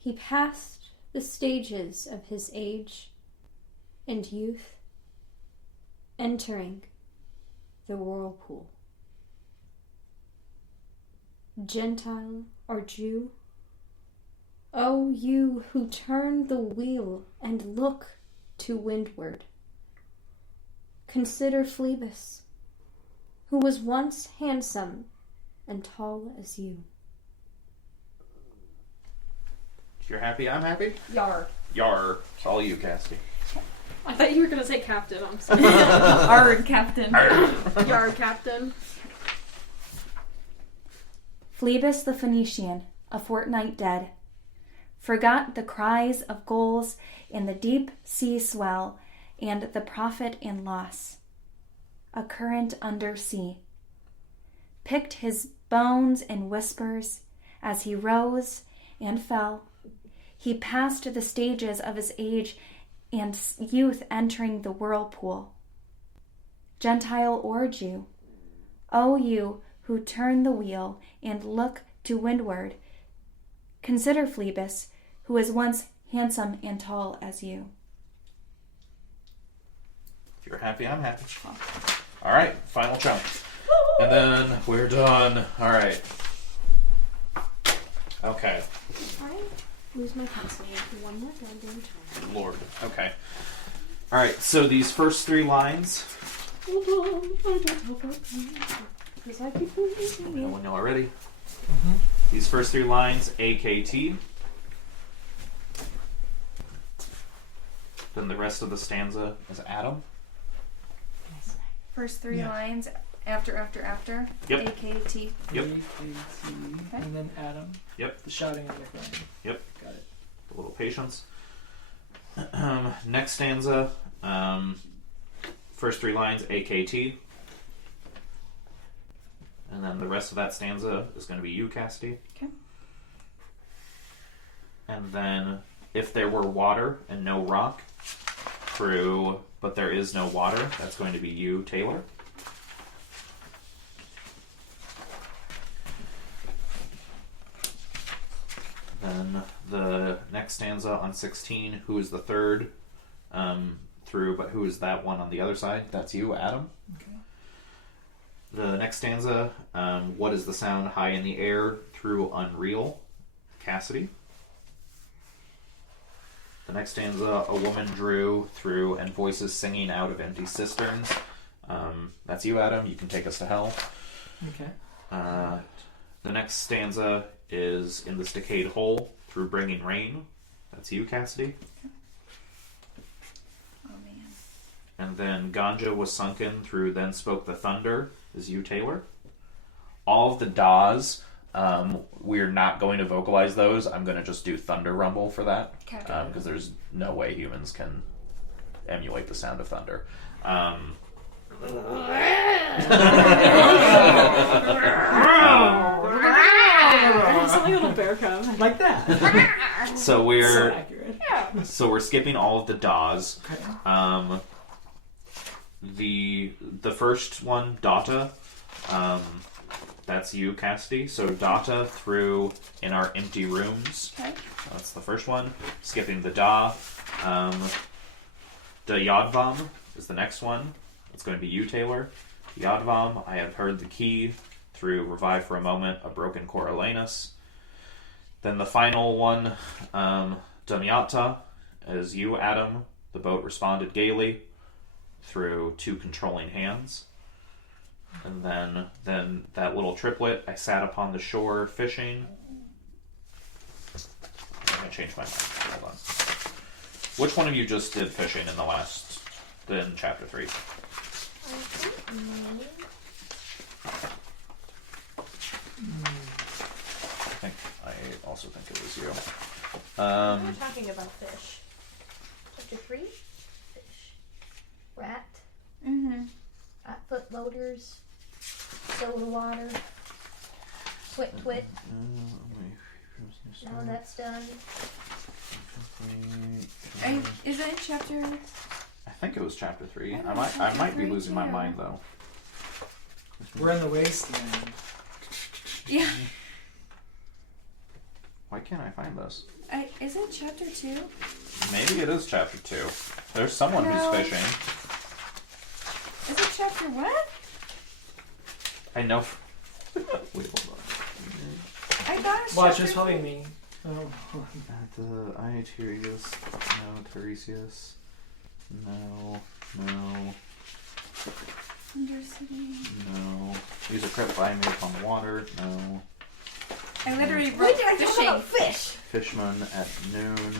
He passed the stages of his age and youth, entering the whirlpool. Gentile or Jew, O you who turn the wheel and look to windward, consider Phlebas, who was once handsome and tall as you. If you're happy, I'm happy. Yar. Yar. It's all you, Kassidy. I thought you were going to say captain. I'm sorry. Arg, Captain. Yar, captain. Phlebas the Phoenician, a fortnight dead, forgot the cries of gulls in the deep sea swell and the profit and loss. A current under sea picked his bones in whispers as he rose and fell. He passed the stages of his age and youth, entering the whirlpool. Gentile or Jew, O you who turn the wheel and look to windward, consider Phlebas, who was once handsome and tall as you. If you're happy, I'm happy. All right, final chunk. And then we're done. All right. Okay. I lose my pencil one more goddamn time. Lord. Okay. All right, so these first three lines. Because I keep losing No you. one know already. These first three lines, AKT. Then the rest of the stanza is Adam. First three Yeah. lines, After. Yep. AKT. Yep. AKT. And then Adam. Yep. The shouting and the crying. Yep. Got it. A little patience. Next stanza. First 3 lines, AKT. And then the rest of that stanza is going to be you, Kassidy. Okay. And then, if there were water and no rock, through but there is no water, that's going to be you, Taylor. Then the next stanza on 16, who is the third through, but who is that one on the other side? That's you, Adam. Okay. The next stanza, what is the sound high in the air through unreal? Kassidy. The next stanza, a woman drew through and voices singing out of empty cisterns. That's you, Adam. You can take us to hell. Okay. The next stanza is in this decayed hole through bringing rain. That's you, Kassidy. Oh man. And then Ganja was sunken through then spoke the thunder is you, Taylor. All of the daws, we're not going to vocalize those. I'm going to just do thunder rumble for that. Okay. Because there's no way humans can emulate the sound of thunder. Something little bear cub. Like that. So So we're accurate. skipping all of the daws. Okay. The first one, Data, that's you, Kassidy. So Data through in our empty rooms. Okay. That's the first one. Skipping the Da. Da Yadvam is the next one. It's going to be you, Taylor. Yadvam, I have heard the key through Revive for a Moment, a broken Coriolanus. Then the final one, Damyata, is you, Adam. The boat responded gaily through 2 controlling hands. And then that little triplet, I sat upon the shore fishing. I'm going to change my mind. Hold on. Which one of you just did fishing in chapter 3? I also think it was you. We're talking about fish. Chapter 3? Fish. Rat. Mm-hmm. Foot loaders. Soda water. Twit. Now that's done. Is it in chapter? I think it was chapter 3. I I thought might it was chapter be 3 losing my too. mind though. We're in the wasteland. Yeah. Why can't I find this? Is it chapter 2? Maybe it is chapter 2. There's someone No. who's fishing. Is it chapter what? I know. Wait, hold on. I thought it was Watch, chapter it's probably 2. me. Oh. At the Iatirius. No. Tiresias. No. Undercity. No. Use a crit by me upon the water. No. I literally When wrote did I talk fishing. about fish? Fishman at noon.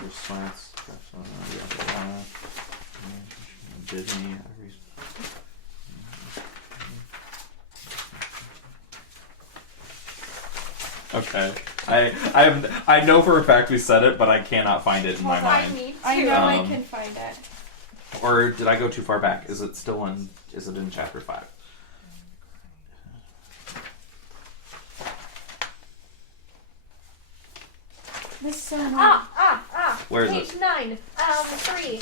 Your sweats. Disney. Okay. I know for a fact we said it, but I cannot find it in my mind. Me I too. know I Um, can find it. Or did I go too far back? Is it still in? Is it in chapter 5? This is so annoying. Where is Page it? 9, 3.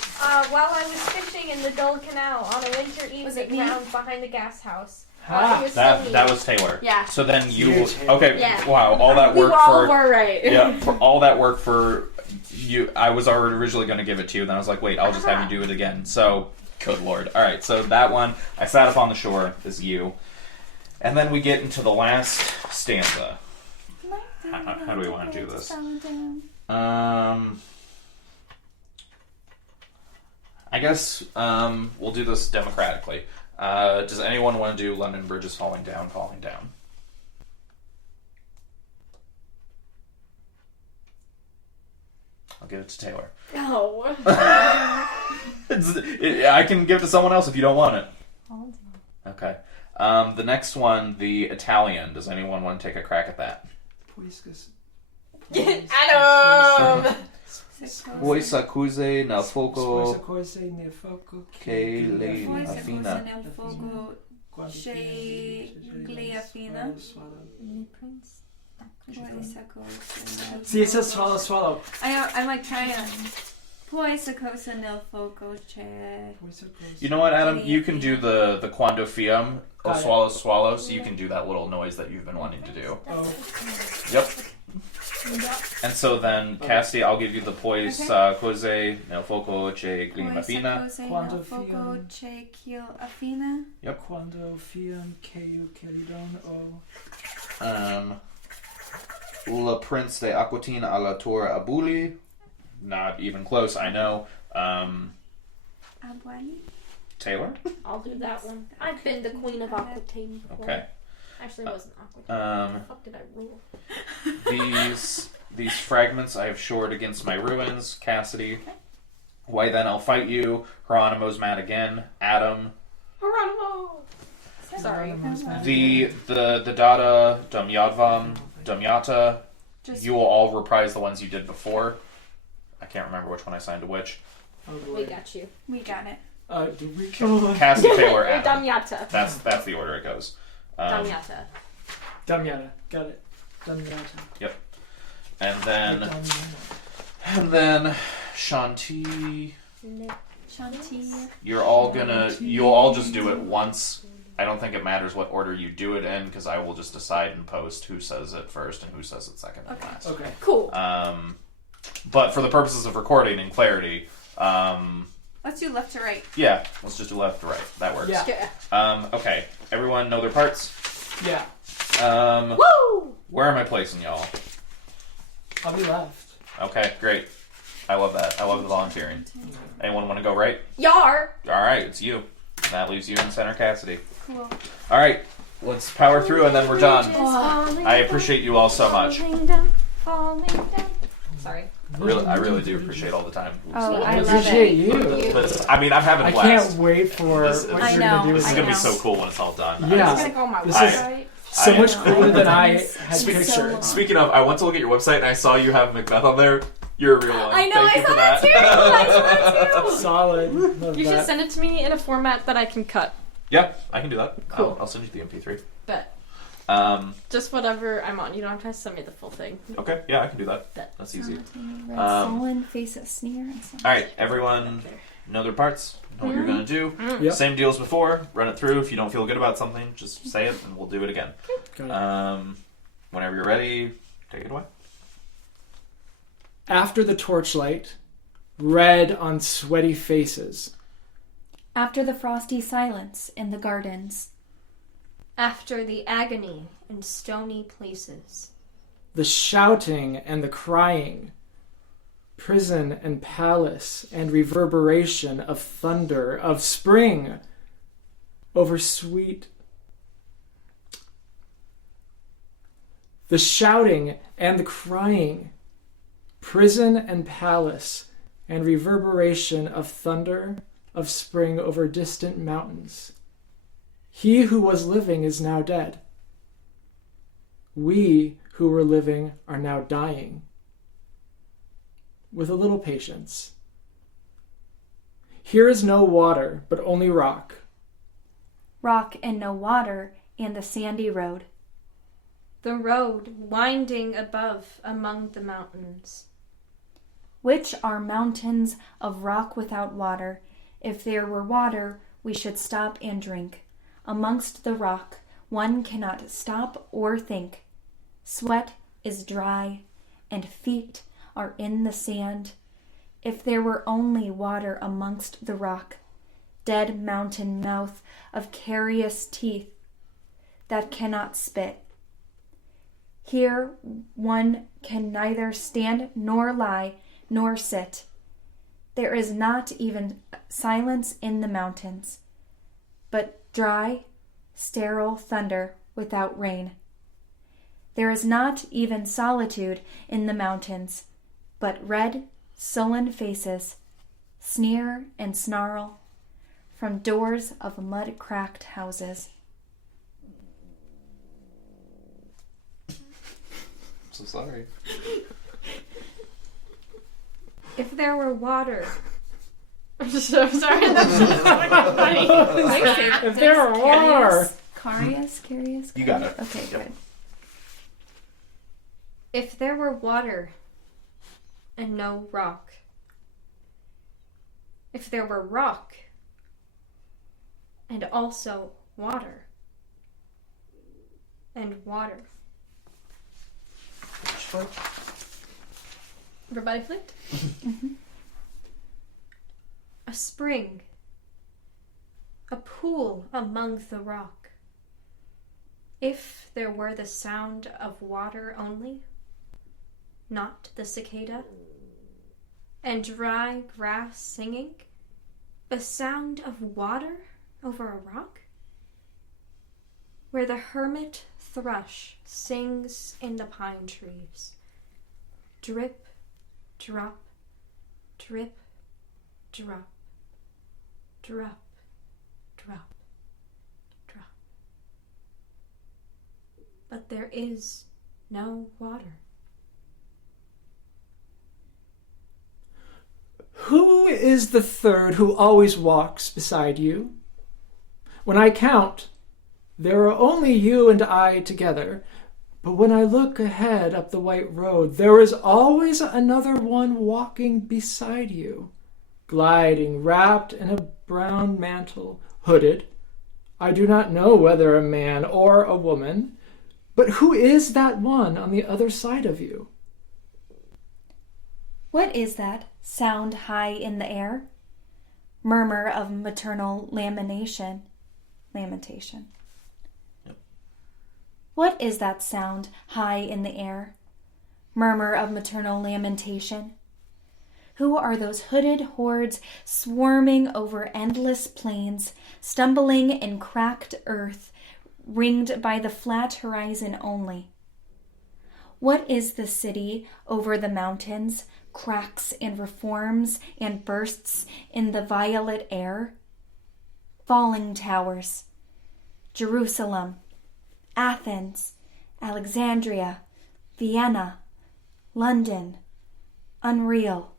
While I was fishing in the Dull Canal on a winter Was it evening me? round behind the gas house. Ah, it was still me. That was Taylor. Yeah. So then you. You, Taylor. Okay. Yeah. Wow. All that We work all for. were right. Yeah. For all that work for you, I was already originally going to give it to you. Then I was like, wait, I'll just have you do it again. So, good lord. All right. So that one, I sat up on the shore, is you, and then we get into the last stanza. How do we want to do this? I guess we'll do this democratically. Does anyone want to do London Bridge is falling down? I'll give it to Taylor. No. I can give it to someone else if you don't want it. Okay. The next one, the Italian. Does anyone want to take a crack at that? Adam! Voi s'accuse nel fuoco Cose nel fuoco che le Poi se affina. cosa nel fuoco c'è gliafina. Poi se cosa nel See, it says swallow, swallow. I'm like trying to. Poi se cosa nel fuoco c'è. You know what, Adam? You can do the quando fiam, or Got it. swallow, swallow, so you can do that little noise that you've been wanting to do. Oh, Yep. And so then, Cassidy, I'll give you the pois cose nel fuoco c'è clima Poi se fina. cosa Quando nel fuoco fiam. c'è gliafina. quando fiam keu kelidon o. La Prince de Aquitaine a la Tour Abuli. Not even close, I know. Abueli. Taylor? I'll do that one. I've been the queen of Aquitaine before. Okay. Actually, it wasn't Aquitaine. The fuck did I rule? These fragments I have shored against my ruins, Cassidy. Why then I'll fight you. Hieronymo's mad again. Adam. Geronimo! Sorry. The Dada, Dumyadvam, Dumyata. Just You will all reprise the ones you did before. I can't remember which one I signed to which. Oh We boy. got you. we got it. Do we kill Cassidy, Taylor, You're Adam. Damyata. That's the order it goes. Damyata. Damiana? Got it. Damiata. And then Shanti. Shanti. You'll all just do it once. I don't think it matters what order you do it in, because I will just decide in post who says it first and who says it second and last. Okay. Cool. But for the purposes of recording and clarity, Let's do left to right. yeah, let's just do left to right. That works. Yeah. Okay, everyone know their parts? Yeah. Woo! Where am I placing y'all? I'll be left. Okay, great. I love that. I love the volunteering. Anyone want to go right? Yar! Alright, it's you. That leaves you in center, Cassidy. Cool. Alright, let's power through and then we're done. Falling I appreciate you all so much. Falling down. Sorry. I really do appreciate all the time. Oh, I I love appreciate it. you. I'm having a I blast. can't wait for This- what I you're know. gonna do. This is with gonna be this. so cool when it's all done. Yeah. I'm gonna go on my This website. So I- much cooler than I had Speak- pictured. Speaking of, I went to look at your website and I saw you have Macbeth on there. You're a real one. I know, Thank you I for saw that too. I saw that too. Solid. Love You should that. send it to me in a format that I can cut. Yeah, I can do that. Cool. I'll send you the MP3. But Just whatever I'm on. You don't have to send me the full thing. Okay, yeah, I can do that. That's easy. Red Um, sullen face a sneer. And All right, everyone know their parts. Know what you're gonna do. Yep. Same deal as before. Run it through. If you don't feel good about something, just say it, and we'll do it again. Got it. Whenever you're ready, take it away. After the torchlight, red on sweaty faces. After the frosty silence in the gardens, After the agony in stony places, The shouting and the crying, prison and palace and reverberation of thunder, of spring over sweet. The shouting and the crying, prison and palace and reverberation of thunder, of spring over distant mountains. He who was living is now dead. We who were living are now dying. With a little patience. Here is no water, but only rock. rock and no water, and the sandy road. the road winding above among the mountains. Which are mountains of rock without water. If there were water, we should stop and drink. Amongst the rock, one cannot stop or think. Sweat is dry, and feet are in the sand. If there were only water amongst the rock, dead mountain mouth of carious teeth that cannot spit. Here one can neither stand nor lie nor sit. There is not even silence in the mountains, but dry, sterile thunder without rain. There is not even solitude in the mountains, but red, sullen faces sneer and snarl from doors of mud-cracked houses. so sorry. If there were water. I'm so sorry. That's so funny. If there are water. Carius? You got it. Okay, Yep. good. If there were water and no rock. If there were rock and also water. And water. Everybody flipped? A spring. A pool among the rock. If there were the sound of water only, not the cicada, and dry grass singing, the sound of water over a rock, where the hermit thrush sings in the pine trees, drip, drop, drip, drop, drop, drop, drop. But there is no water. Who is the third who always walks beside you? When I count, there are only you and I together, but when I look ahead up the white road, there is always another one walking beside you, gliding, wrapped in a brown mantle, hooded. I do not know whether a man or a woman, but who is that one on the other side of you? What is that sound high in the air? Murmur of maternal lamentation. Yep. What is that sound high in the air? Murmur of maternal lamentation. Who are those hooded hordes swarming over endless plains, stumbling in cracked earth, ringed by the flat horizon only? What is the city over the mountains, cracks and reforms and bursts in the violet air? Falling towers. Jerusalem, Athens, Alexandria, Vienna, London, unreal.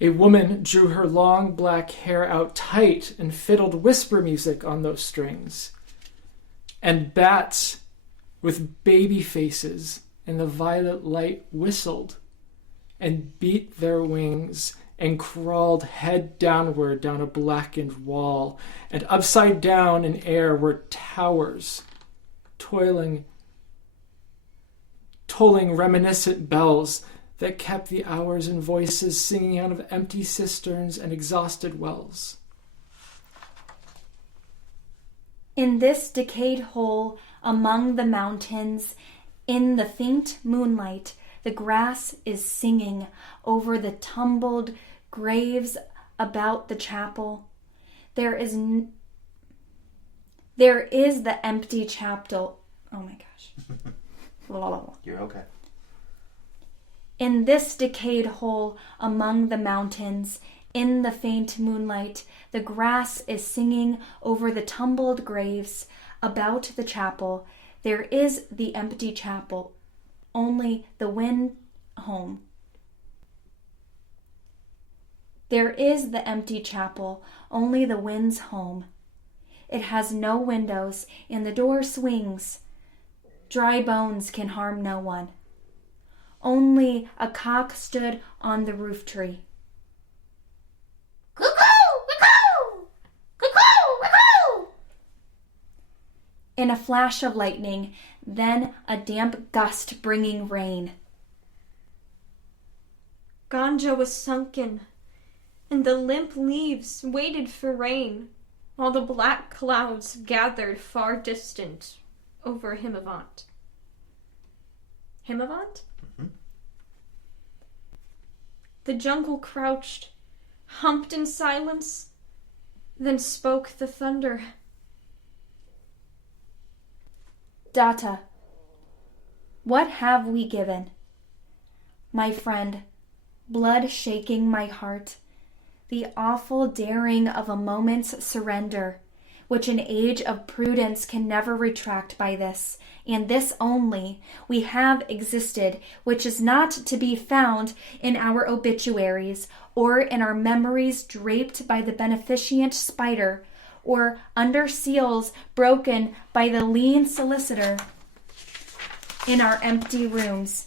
A woman drew her long black hair out tight and fiddled whisper music on those strings. And bats with baby faces in the violet light whistled and beat their wings and crawled head downward down a blackened wall, and upside down in air were towers, tolling reminiscent bells that kept the hours and voices singing out of empty cisterns and exhausted wells. In this decayed hole among the mountains, in the faint moonlight, the grass is singing over the tumbled graves about the chapel. There is the empty chapel. Oh my gosh. You're okay. In this decayed hole among the mountains, in the faint moonlight, the grass is singing over the tumbled graves about the chapel. There is the empty chapel, only the wind home. There is the empty chapel, only the wind's home. It has no windows, and the door swings. Dry bones can harm no one. Only a cock stood on the roof tree. Cuckoo! Cuckoo! Cuckoo! Cuckoo! In a flash of lightning, then a damp gust bringing rain. Ganja was sunken, and the limp leaves waited for rain, while the black clouds gathered far distant over Himavant. Himavant? Mm-hmm. The jungle crouched, humped in silence, then spoke the thunder. Datta, what have we given? My friend, blood shaking my heart, the awful daring of a moment's surrender, which an age of prudence can never retract by this, and this only, we have existed, which is not to be found in our obituaries, or in our memories draped by the beneficent spider, or under seals broken by the lean solicitor in our empty rooms.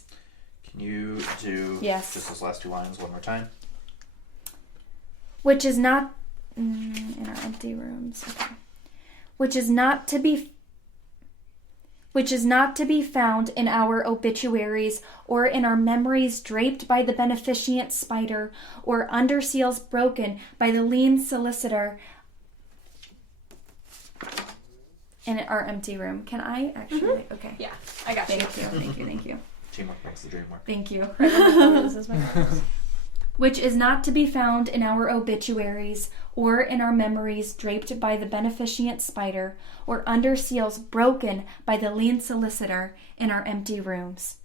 Can you do Yes. just those last two lines one more time? Which is not in our empty rooms. Okay. Which is not to be found in our obituaries or in our memories draped by the beneficent spider or under seals broken by the lean solicitor in our empty room. Can I actually? Okay. Yeah, I got you. Thank you. Teamwork makes the dream work. Thank you. This is my Which is not to be found in our obituaries or in our memories draped by the beneficent spider or under seals broken by the lean solicitor in our empty rooms.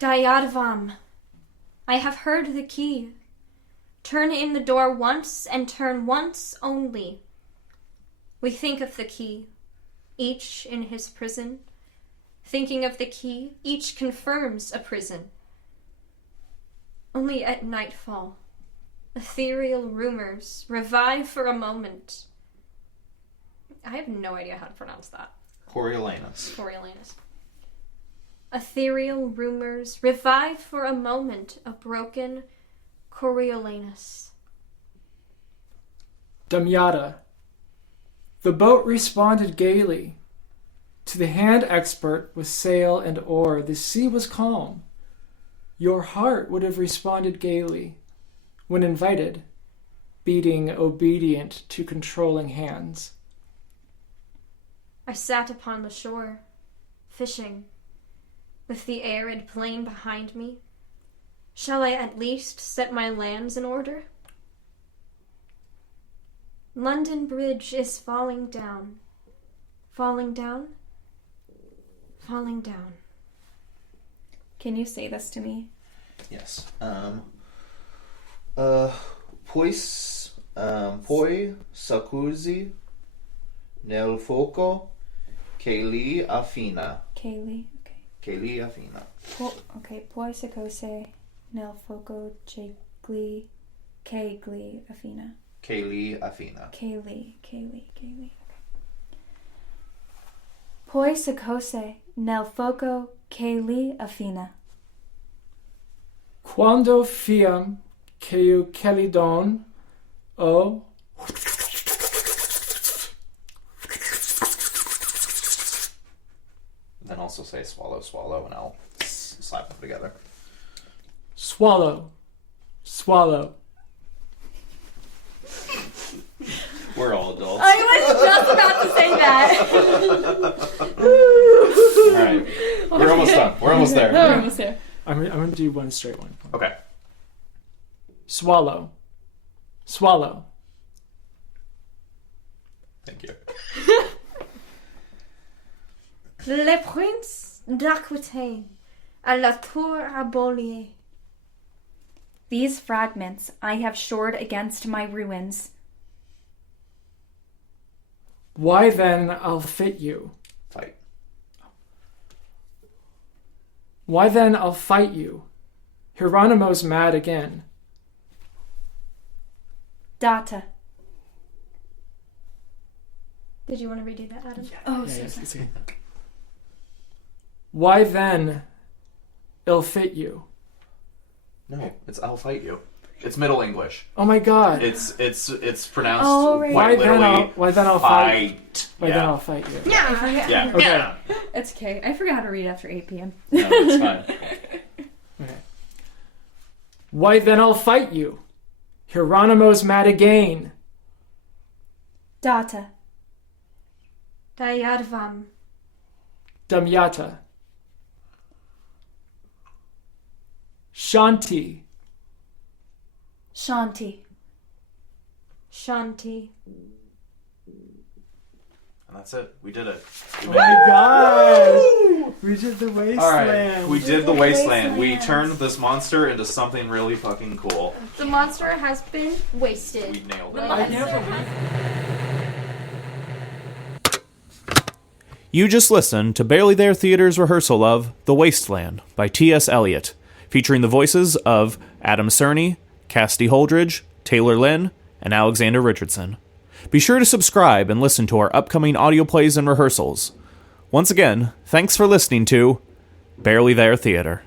Dayadvam, I have heard the key. Turn in the door once and turn once only. We think of the key, each in his prison. Thinking of the key, each confirms a prison. Only at nightfall, ethereal rumors revive for a moment. I have no idea how to pronounce that. Coriolanus. Coriolanus. Ethereal rumors revive for a moment a broken Coriolanus. Damyata. The boat responded gaily. To the hand expert with sail and oar, the sea was calm. Your heart would have responded gaily when invited, beating obedient to controlling hands. I sat upon the shore, fishing, with the arid plain behind me. Shall I at least set my lands in order? London Bridge is falling down. Falling down? Falling down. Can you say this to me? Yes. Poi s'accusi nel fuoco che li affina. Kaylee. Okay. Che li affina. Poi se cose nel fuoco che gli affina. Che li affina. Kaylee. Okay. Poi se cose nel fuoco che li affina. Quando fiam che io celidon o Then also say swallow, swallow, and I'll slap them together. swallow, swallow. We're all adults. I was just about to say that. All right. We're almost done. We're almost there. We're almost there. I'm going to do one straight one. Okay. Swallow, swallow. Thank you. Le Prince d'Aquitaine, à la tour aboliée. These fragments I have shored against my ruins. Why then I'll fit you. Fight. Why then I'll fight you. Hieronymo's mad again. Data. Did you want to redo that, Adam? Oh, Yeah, so sorry. Why then ill fit you. No, it's I'll fight you. It's Middle English. Oh my god. It's pronounced Oh, right. quite literally. Why then I'll fight. fight. Why yeah. then I'll fight you. Yeah. Yeah. Okay. It's okay. I forgot how to read after 8 p.m. No, it's fine. Okay. Why then I'll fight you. Hieronymo's mad again. Data. Dayadvam. Damyata. Shanti. Shanti. Shanti. And that's it. We did it. We Oh made my god. We did the wasteland. All right, we did the wasteland. We turned this monster into something really fucking cool. The monster has been We wasted. nailed it. I never. You just listened to Barely There Theater's rehearsal of The Wasteland by T.S. Eliot, featuring the voices of Adam Cerny, Kassidy Holdridge, Taylor Lynn, and Alexander Richardson. Be sure to subscribe and listen to our upcoming audio plays and rehearsals. Once again, thanks for listening to Barely There Theater.